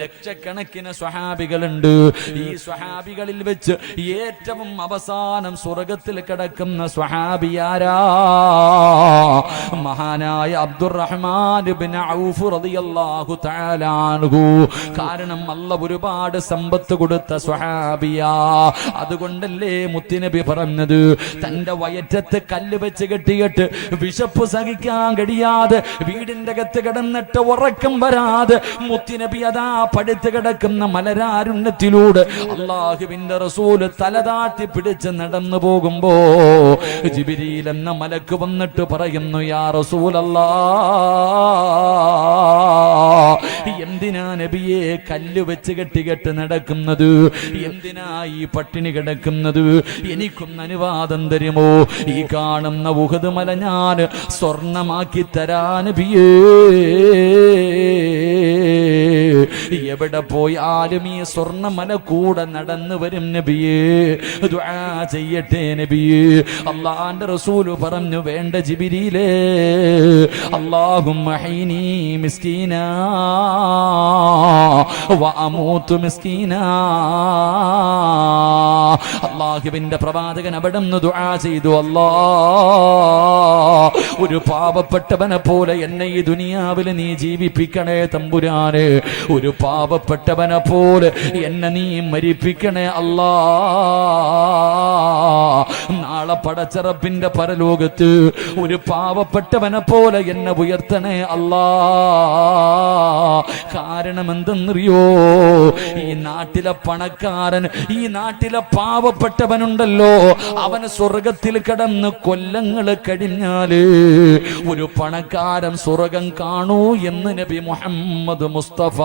ലക്ഷക്കണക്കിന് സ്വഹാബികളുണ്ട്. ഈ സ്വഹാബികളിൽ വെച്ച് ഏറ്റവും അവസാനം സ്വർഗത്തിൽ കിടക്കുന്ന സ്വഹാബിയാരാ? മഹാനായ അബ്ദുറഹ്മാൻ ഇബ്നു ഔഫ് റളിയല്ലാഹു തആല അൻഹു. കാരണം അല്ലാഹു ഒരുപാട് സമ്പത്ത് കൊടുത്ത സ്വഹാബിയാ. അതുകൊണ്ടല്ലേ മുത്തുനബി പറഞ്ഞത്, തന്റെ വയറ്റത്ത് കല്ല് വെച്ച് കെട്ടിയിട്ട് വിശപ്പ് സഹിക്കാൻ കഴിയാതെ വീടിന്റെ അകത്ത് കിടന്നിട്ട് ഉറക്കം വരാതെ മുത്തുനബി അതാ പടുത്ത് കിടക്കുന്ന മലരാരുണ്യത്തിലൂടെ അല്ലാഹുവിന്റെ റസൂല് തലതാട്ടി പിടിച്ച് നടന്നു പോകുമ്പോ ജിബ്രീൽ എന്ന മലക്ക് വന്നിട്ട് പറയുന്നു, യാ റസൂലല്ലാഹ്, എന്തിനാ നബിയെ കല്ല് വെച്ച് കെട്ടികെട്ട് നടക്കുന്നത്? എന്തിനാ ഈ പട്ടിണി കിടക്കുന്നത്? എനിക്കൊന്ന് അനുവാദം തരുമോ? ഈ കാണുന്ന ഉഹദ് മല ഞാൻ സ്വർണമാക്കി തരാ നബിയേ. എവിടെ പോയാലും ഈ സ്വർണ്ണമല കൂടെ നടന്നു വരും നബിയേ, ദുആ ചെയ്യട്ടെ നബിയേ. അല്ലാഹുവിന്റെ റസൂൽ പറഞ്ഞു, വേണ്ട ജിബ്രീലേ, അല്ലാഹുമ്മ ഹീനി മിസ്കീനാ വഅമൂതു മിസ്കീനാ. അല്ലാഹുവിന്റെ പ്രവാചകൻ അവിടെ നിന്ന് ദുആ ചെയ്തു, അല്ലാഹ്, ഒരു പാവപ്പെട്ടവനെ പോലെ എന്നെ ഈ ദുനിയാവിൽ നീ ജീവിപ്പിക്കണേ തമ്പുരാനെ. ഒരു പാവപ്പെട്ടവനെ പോലെ എന്നെ നീ മരിപ്പിക്കണേ അല്ലാ. നാളെ പടച്ചറപ്പിന്റെ പരലോകത്ത് ഒരു പാവപ്പെട്ടവനെ പോലെ എന്നെ ഉയർത്തണേ അല്ലാ. കാരണം എന്തെന്നറിയോ? ഈ നാട്ടിലെ പണക്കാരൻ, ഈ നാട്ടിലെ പാവപ്പെട്ടവനുണ്ടല്ലോ, അവന് സ്വർഗത്തിൽ കിടന്ന് കൊല്ലങ്ങൾ കഴിഞ്ഞാല് ഒരു പണക്കാരൻ സ്വർഗം കാണൂ എന്ന് നബി മുഹമ്മദ് മുസ്തഫ